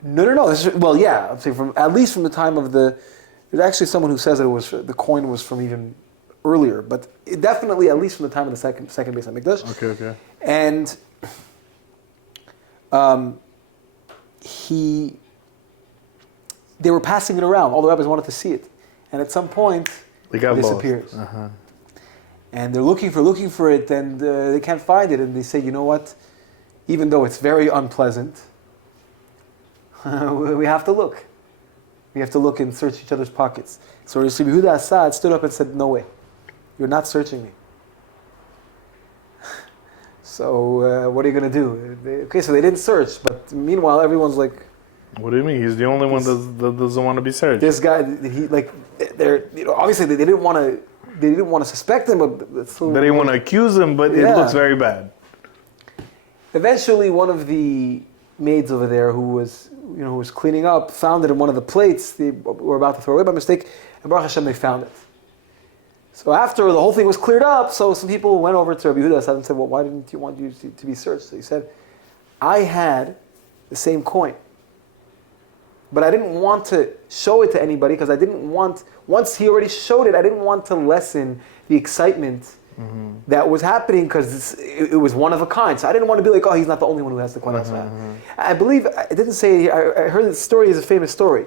No. I'd say at least from the time of the. There's actually someone who says that the coin was from even earlier, but definitely at least from the time of the second Beis Hamikdash. Okay. And they were passing it around. All the rabbis wanted to see it, and at some point, It got disappears. lost. Uh-huh. And they're looking for it, and they can't find it. And they say, you know what? Even though it's very unpleasant, we have to look. We have to look and search each other's pockets. So Rabbi Yehuda Assad stood up and said, no way. You're not searching me. So what are you going to do? Okay, so they didn't search. But meanwhile, everyone's like... What do you mean? He's the only one that doesn't want to be searched. This guy, obviously they didn't want to suspect him, but They didn't want to accuse him, but it looks very bad. Eventually, one of the maids over there who was cleaning up found it in one of the plates they were about to throw away by mistake, and Baruch Hashem, they found it. So after the whole thing was cleared up, so some people went over to Rabbi Yehuda and said, well, why didn't you want you to be searched? So he said, I had the same coin, but I didn't want to show it to anybody because I didn't want, once he already showed it, I didn't want to lessen the excitement that was happening because it was one of a kind. So I didn't want to be like, oh, he's not the only one who has the coin. I believe, I didn't say, I heard the story is a famous story,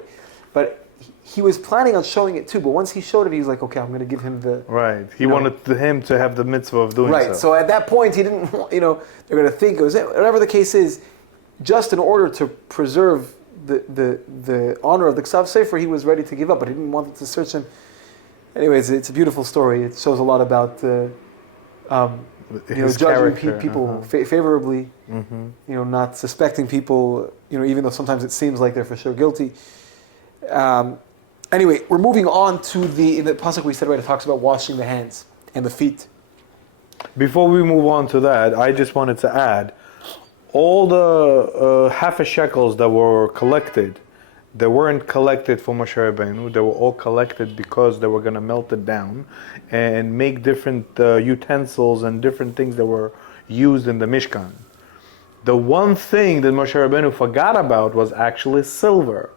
but he was planning on showing it too, but once he showed it, he was like, okay, I'm going to give him the... Right. He wanted him to have the mitzvah of doing so. Right. So at that point, he didn't, they're going to think it was it. Whatever the case is, just in order to preserve the honor of the Ksav Sefer, he was ready to give up, but he didn't want to search him. Anyways, it's a beautiful story. It shows a lot about judging people favorably, not suspecting people, even though sometimes it seems like they're for sure guilty. Anyway, we're moving on to in the pasuk we said, right, it talks about washing the hands and the feet. Before we move on to that, I just wanted to add, all the half a shekels that were collected, they weren't collected for Moshe Rabbeinu. They were all collected because they were going to melt it down and make different utensils and different things that were used in the Mishkan. The one thing that Moshe Rabbeinu forgot about was actually silver.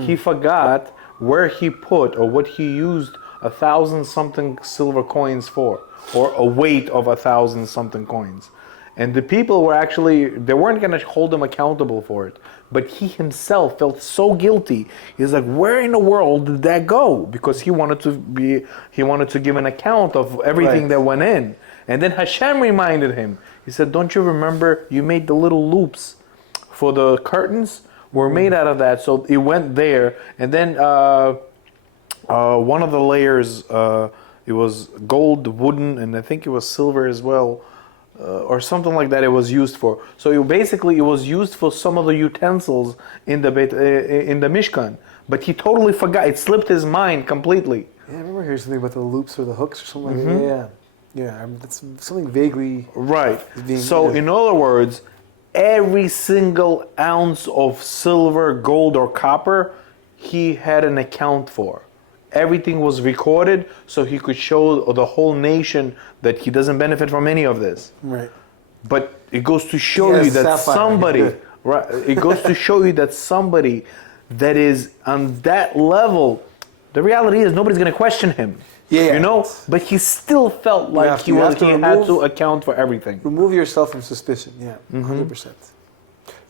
He forgot where he put or what he used 1,000-something silver coins for, or a weight of 1,000-something coins. And the people were actually, they weren't going to hold him accountable for it. But he himself felt so guilty. He's like, where in the world did that go? Because he wanted to give an account of everything that went in. And then Hashem reminded him. He said, don't you remember you made the little loops for the curtains? Were made out of that. So it went there. And then one of the layers, it was gold, wooden, and I think it was silver as well. Or something like that it was used for. So it was used for some of the utensils in the Mishkan. But he totally forgot. It slipped his mind completely. Yeah, I remember hearing something about the loops or the hooks or something like that. Yeah, that's something vaguely... Right. So in other words, every single ounce of silver, gold, or copper, he had an account for. Everything was recorded so he could show the whole nation that he doesn't benefit from any of this. Right. But it goes to show you that somebody, right? It goes to show you that somebody that is on that level, the reality is nobody's going to question him. Yeah. But he still felt like he had to account for everything. Remove yourself from suspicion. Yeah, 100%.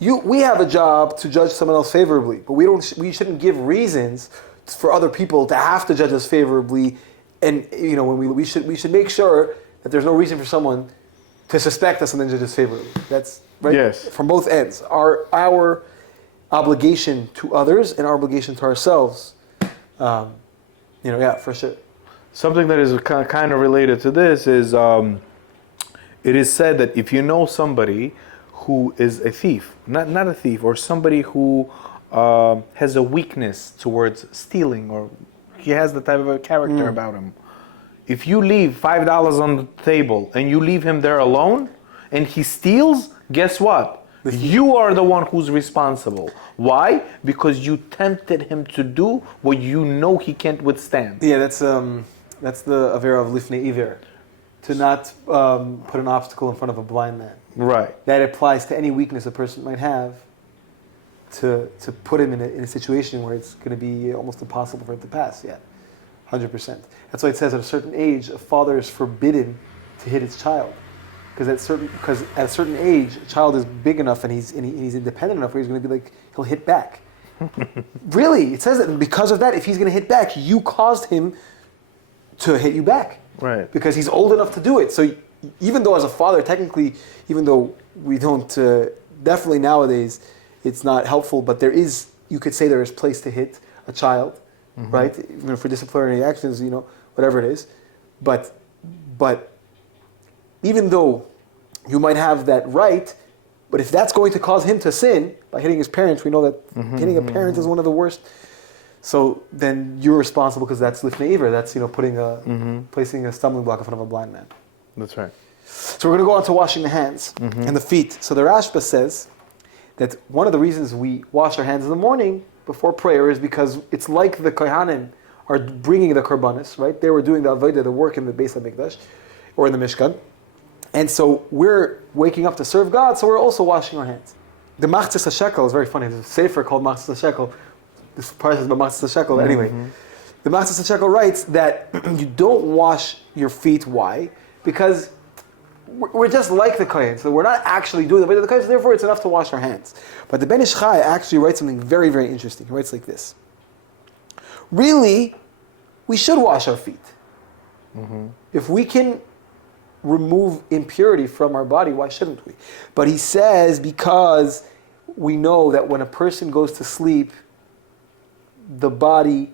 We have a job to judge someone else favorably, but we shouldn't give reasons for other people to have to judge us favorably, and when we should make sure that there's no reason for someone to suspect us and then judge us favorably. That's right. Yes. From both ends, our obligation to others and our obligation to ourselves. For sure. Something that is kind of related to this is, it is said that if you know somebody who is a thief, not a thief, or somebody who has a weakness towards stealing, or he has the type of a character about him. If you leave $5 on the table and you leave him there alone and he steals, guess what? You are the one who's responsible. Why? Because you tempted him to do what you know he can't withstand. Yeah, that's the avera of lifnei iver, to not put an obstacle in front of a blind man. Right. That applies to any weakness a person might have. To put him in a situation where it's going to be almost impossible for him to pass. Yeah, 100%. That's why it says at a certain age, a father is forbidden to hit his child. Because at a certain age, a child is big enough and he's independent enough where he's going to be like, he'll hit back. Really, it says that. And because of that, if he's going to hit back, you caused him to hit you back. Right. Because he's old enough to do it. So even though as a father, technically, even though we don't, definitely nowadays, it's not helpful, but there is, you could say there is place to hit a child, right? Even for disciplinary actions, whatever it is. But even though you might have that right, but if that's going to cause him to sin by hitting his parents, we know that hitting a parent is one of the worst. So then you're responsible because that's lifnei iver. That's placing a stumbling block in front of a blind man. That's right. So we're going to go on to washing the hands and the feet. So the Rashba says that one of the reasons we wash our hands in the morning before prayer is because it's like the kohanim are bringing the korbanos, right? They were doing the avodah, the work in the Beis HaMikdash or in the Mishkan. And so we're waking up to serve God, so we're also washing our hands. The Machzis HaShekel is very funny. There's a sefer called Machzis HaShekel. This Parshah is about Machzis HaShekel. Anyway, the Machzis HaShekel writes that you don't wash your feet. Why? Because we're just like the Kohen. So we're not actually doing the way of the Kohen, so therefore it's enough to wash our hands. But the Ben Ish Chai actually writes something very, very interesting. He writes like this. Really, we should wash our feet. If we can remove impurity from our body, why shouldn't we? But he says because we know that when a person goes to sleep, the body,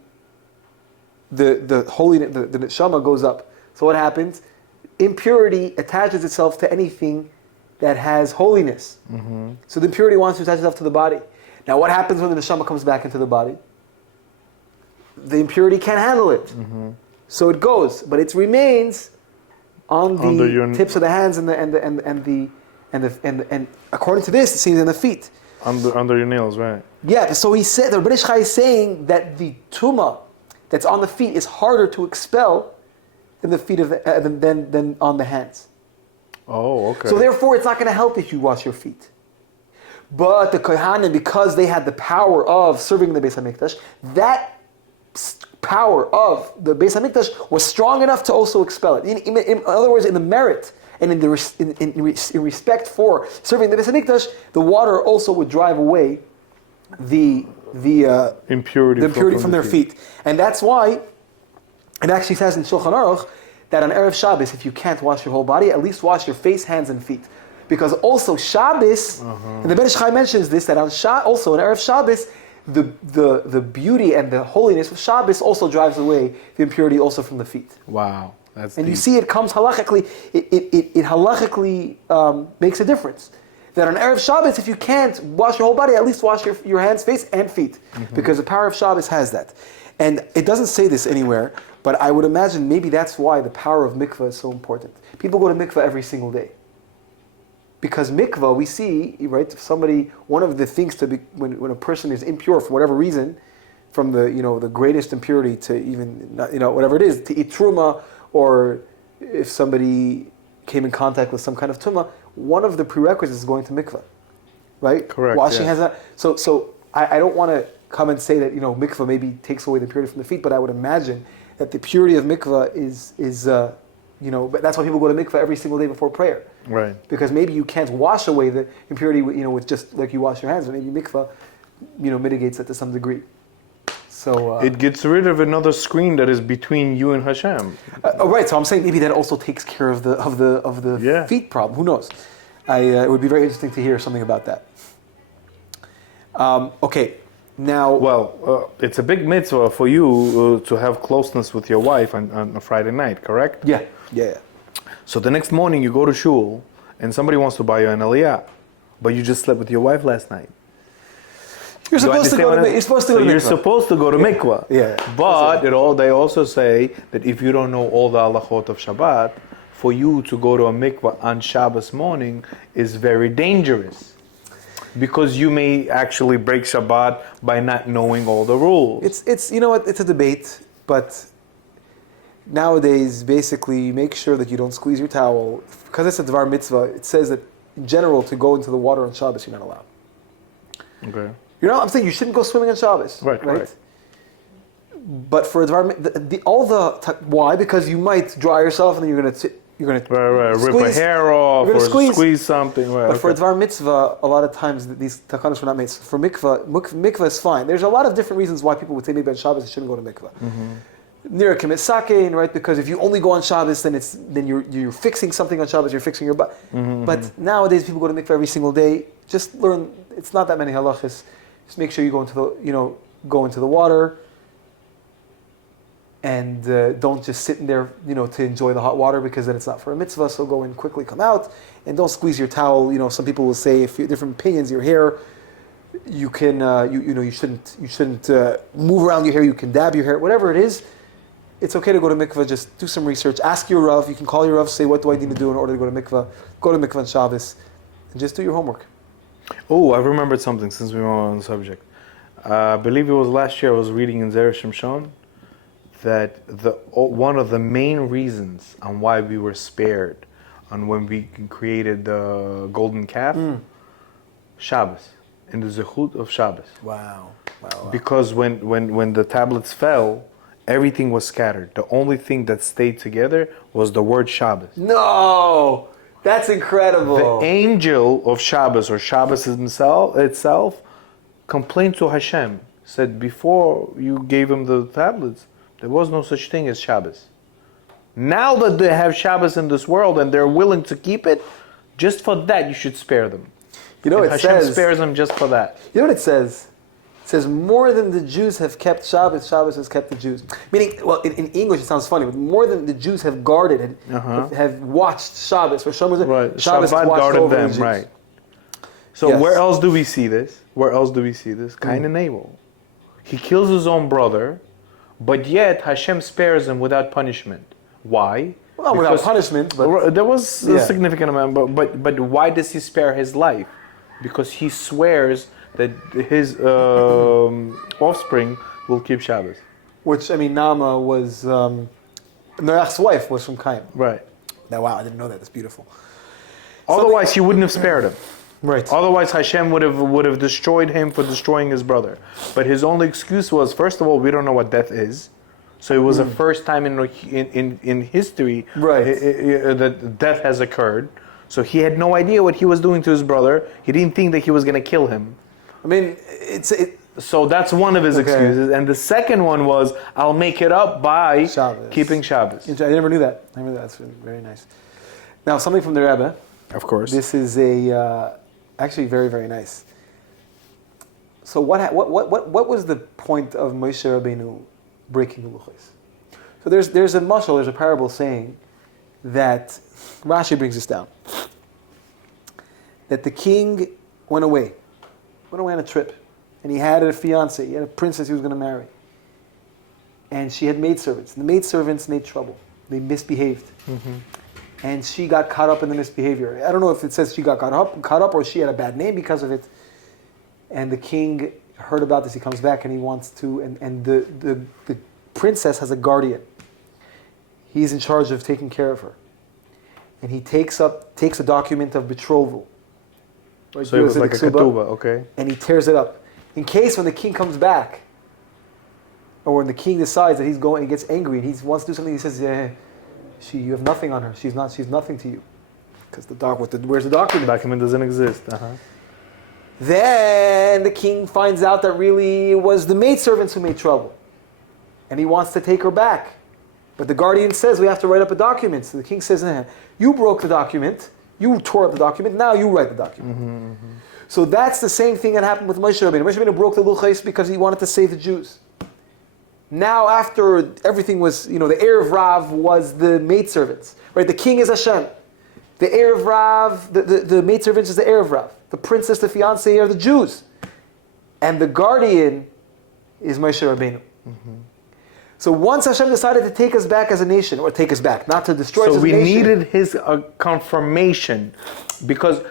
the holiness, the neshama goes up. So what happens? Impurity attaches itself to anything that has holiness. So the impurity wants to attach itself to the body. Now what happens when the neshama comes back into the body? The impurity can't handle it. So it goes, but it remains on the tips of the hands and according to this, it seems in the feet. Under your nails, right? Yeah. So he said, the Rebbe Ish Chai is saying that the tumah that's on the feet is harder to expel than the feet than on the hands. Oh, okay. So therefore, it's not going to help if you wash your feet. But the Kohanim, because they had the power of serving the Beis HaMikdash, that power of the Beis HaMikdash was strong enough to also expel it. In other words, in the merit and in respect for serving the Beis HaMikdash, the water also would drive away the impurity from their feet. And that's why it actually says in Shulchan Aruch that on Erev Shabbos, if you can't wash your whole body, at least wash your face, hands, and feet. Because also Shabbos, and the Ben Ish Chai mentions this, that also on Erev Shabbos, the beauty and the holiness of Shabbos also drives away the impurity also from the feet. Wow, that's and deep. You see, it comes halachically. It halachically makes a difference. That on Erev Shabbos, if you can't wash your whole body, at least wash your hands, face, and feet, because the power of Shabbos has that. And it doesn't say this anywhere, but I would imagine maybe that's why the power of mikvah is so important. People go to mikvah every single day. Because mikvah, we see, right, one of the things to be, when a person is impure for whatever reason, from the greatest impurity to even, whatever it is, to eat truma, or if somebody came in contact with some kind of tumah, one of the prerequisites is going to mikvah, right? Correct. Washing hands. So I don't want to come and say that mikvah maybe takes away the purity from the feet, but I would imagine that the purity of mikvah is but that's why people go to mikvah every single day before prayer. Right. Because maybe you can't wash away the impurity, with just like you wash your hands, but maybe mikvah, mitigates it to some degree. So it gets rid of another screen that is between you and Hashem. Right. So I'm saying maybe that also takes care of the feet problem. Who knows? It would be very interesting to hear something about that. Okay. Now, well, it's a big mitzvah for you to have closeness with your wife on a Friday night, correct? Yeah. So the next morning you go to shul and somebody wants to buy you an Aliyah, but you just slept with your wife last night. You're supposed to go to mikvah. You're supposed to go to mikvah. Yeah. But they also say that if you don't know all the halachot of Shabbat, for you to go to a mikvah on Shabbos morning is very dangerous. Because you may actually break Shabbat by not knowing all the rules. It's it's a debate, but nowadays basically make sure that you don't squeeze your towel. Because it's a Dvar mitzvah, it says that in general to go into the water on Shabbos you're not allowed. Okay. I'm saying you shouldn't go swimming on Shabbos. Right. But for why? Because you might dry yourself and then you're gonna Right. Rip a hair off You're or gonna squeeze something. Right. But for Dvar Mitzvah, a lot of times these takanos were not made. For mikvah is fine. There's a lot of different reasons why people would say maybe on Shabbos you shouldn't go to mikvah. Near Sakein, right? Because if you only go on Shabbos, then you're fixing something on Shabbos. You're fixing your butt. But nowadays people go to mikvah every single day. Just learn. It's not that many halachas. Just make sure you go into the water. And don't just sit in there, to enjoy the hot water, because then it's not for a mitzvah. So go in quickly, come out, and don't squeeze your towel. Some people will say, if you different opinions, your hair, you can, you shouldn't move around your hair. You can dab your hair, whatever it is. It's okay to go to mikvah. Just do some research. Ask your rav. You can call your rav. Say, what do I need to do in order to go to mikvah? Go to mikvah on Shabbos, and just do your homework. Oh, I remembered something since we were on the subject. I believe it was last year. I was reading in Zera Shimshon that one of the main reasons on why we were spared on when we created the golden calf, Shabbos, in the zechut of Shabbos. Wow. Because when the tablets fell, everything was scattered. The only thing that stayed together was the word Shabbos. No, that's incredible. The angel of Shabbos, or Shabbos itself, complained to Hashem, said, before you gave him the tablets, there was no such thing as Shabbos. Now that they have Shabbos in this world and they're willing to keep it, just for that you should spare them. Hashem spares them just for that. You know what it says? It says, more than the Jews have kept Shabbos, Shabbos has kept the Jews. Meaning, well, in English it sounds funny, but more than the Jews have guarded and have watched Shabbos. Or Shabbos Shabbat guarded over them, the Jews. right. So where else do we see this? Cain and Abel. He kills his own brother, but yet Hashem spares him without punishment. Why? Well, without punishment, but there was a significant amount. But why does he spare his life? Because he swears that his offspring will keep Shabbos. Which, Nama was Noach's wife was from Cain. Right. Now, wow, I didn't know that. That's beautiful. Otherwise, he wouldn't have spared him. Right. Otherwise, Hashem would have destroyed him for destroying his brother. But his only excuse was, first of all, we don't know what death is. So it was the first time in history that death has occurred. So he had no idea what he was doing to his brother. He didn't think that he was going to kill him. So that's one of his excuses. And the second one was, I'll make it up by keeping Shabbos. I never knew that. That's very nice. Now, something from the Rebbe. Of course. This is actually very, very nice. So what was the point of Moshe Rabbeinu breaking the luchos? So there's a mashal, there's a parable saying that Rashi brings this down. That the king went away on a trip, and he had a fiancée, he had a princess he was going to marry, and she had maidservants. And the maidservants made trouble; they misbehaved. And she got caught up in the misbehavior. I don't know if it says she got caught up, or she had a bad name because of it. And the king heard about this. He comes back and he wants to. And the princess has a guardian. He's in charge of taking care of her. And he takes a document of betrothal. Right? So it was like a ketubah, okay. And he tears it up, in case when the king comes back, or when the king decides that he's going, he gets angry and he wants to do something. He says, you have nothing on her. She's nothing to you. Because where's the document? The document doesn't exist. Then the king finds out that really it was the maidservants who made trouble. And he wants to take her back. But the guardian says we have to write up a document. So the king says, you broke the document. You tore up the document. Now you write the document. So that's the same thing that happened with Moshe Rabbeinu. Moshe Rabbeinu broke the luchos because he wanted to save the Jews. Now, after everything was, the Erev Rav was the maidservants, right? The king is Hashem. The Erev Rav, the maidservants is the Erev Rav. The princess, the fiancé are the Jews. And the guardian is Moshe Rabbeinu. So once Hashem decided to take us back as a nation, or take us back, not to destroy us as a nation. So we needed his confirmation, because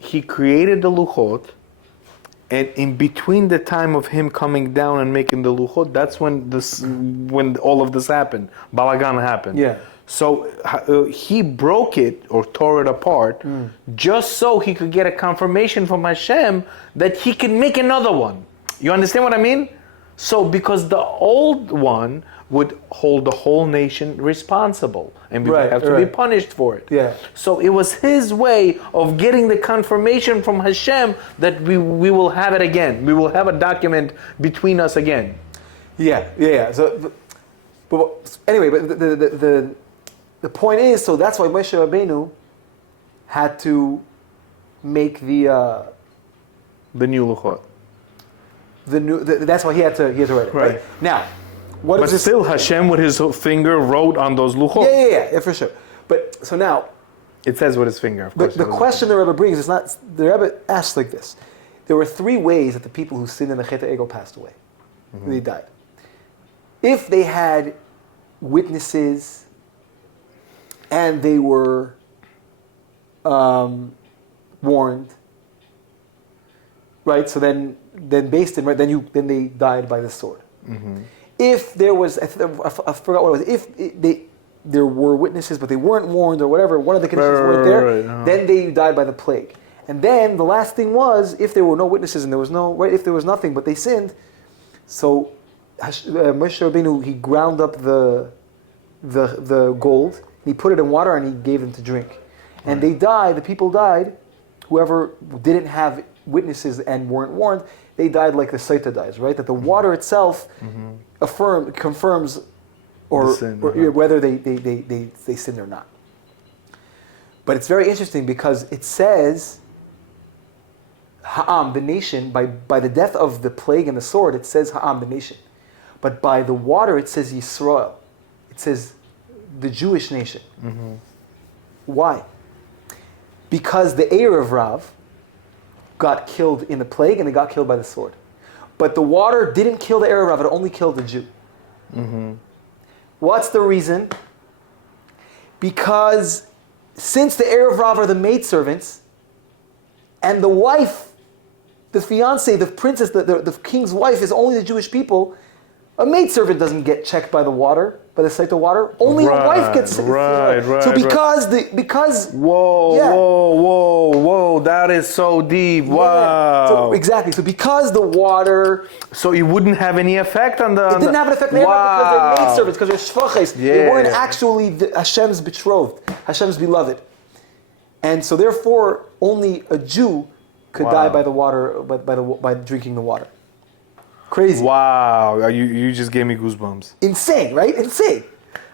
he created the Luchot, and in between the time of him coming down and making the luchot, that's when all of this happened. Balagan happened. Yeah. So he broke it or tore it apart just so he could get a confirmation from Hashem that he can make another one. You understand what I mean? So because the old one would hold the whole nation responsible and Right, have to be punished for it. Yeah. So it was his way of getting the confirmation from Hashem that we will have it again. We will have a document between us again. Yeah. So, but anyway, but the point is, so that's why Moshe Rabbeinu had to make the new Luchot. That's why he had to write it. Right. Now, what But is this? still, Hashem with his finger wrote on those Luchot. Yeah, for sure. But so now, It says with his finger, of course. the question the Rebbe brings is not, the Rebbe asks like this. There were three ways that the people who sinned in the Chet Egel passed away. They died. If they had witnesses and they were warned, right? So then based in, right, then they died by the sword. If there was, I forgot what it was. If there were witnesses but they weren't warned or whatever, one of the conditions weren't there, then they died by the plague. And then the last thing was, if there were no witnesses and there was no, right, if there was nothing but they sinned, so Moshe Rabbeinu, he ground up the gold, he put it in water and he gave them to drink. And they died, the people died, whoever didn't have witnesses and weren't warned, they died like the Saita dies, right? That the water itself confirms or whether they sinned or not. But it's very interesting because it says Ha'am, the nation, by the death of the plague and the sword, it says Ha'am, the nation. But by the water, it says Yisrael. It says the Jewish nation. Why? Because the heir of Rav got killed in the plague and they got killed by the sword. But the water didn't kill the heir of Rav, it only killed the Jew. What's the reason? Because since the heir of Rav are the maidservants, and the wife, the fiancée, the princess, the king's wife is only the Jewish people, a maidservant doesn't get checked by the water, by the sight of water. Only a wife gets. Right. So because. Whoa! That is so deep. Wow. So exactly. So because the water. So it wouldn't have any effect on the. It didn't have an effect on because they're maidservants, because they're shvaches. Yeah. They weren't actually Hashem's betrothed, Hashem's beloved, and so therefore only a Jew could die by the water, by drinking the water. Crazy. Wow, you just gave me goosebumps. Insane, right? Insane.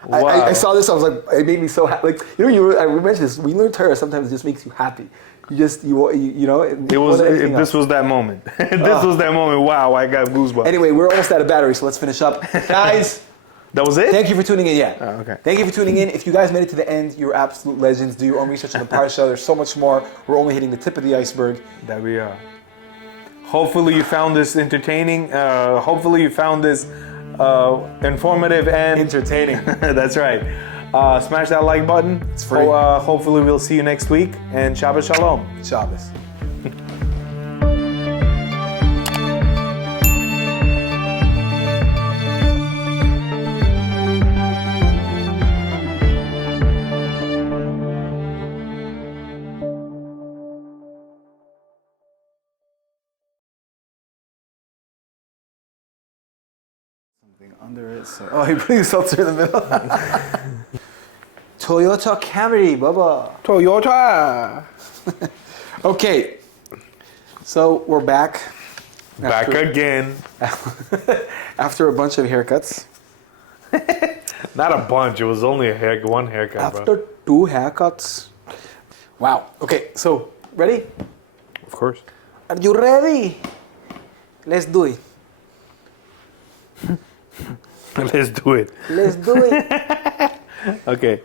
Wow. I saw this, I was like, it made me so happy. Like, I mentioned this, we learned Torah, sometimes it just makes you happy. This was that moment. This was that moment. Wow, I got goosebumps. Anyway, we're almost out of battery, so let's finish up. Guys. That was it? Thank you for tuning in, Oh, okay. Thank you for tuning in. If you guys made it to the end, you're absolute legends. Do your own research on the Parshah. There's so much more. We're only hitting the tip of the iceberg. That we are. Hopefully you found this entertaining. Hopefully you found this informative and entertaining. That's right. Smash that like button. It's free. Hopefully we'll see you next week. And Shabbat Shalom. Shabbos. Under it, so he put his seltzer in the middle. Toyota Camry, Baba. Toyota. Okay, so we're back. Back again. After a bunch of haircuts. Not a bunch. It was only one haircut, After bro. 2 haircuts. Wow. Okay, so ready? Of course. Are you ready? Let's do it. Let's do it. Let's do it. Okay.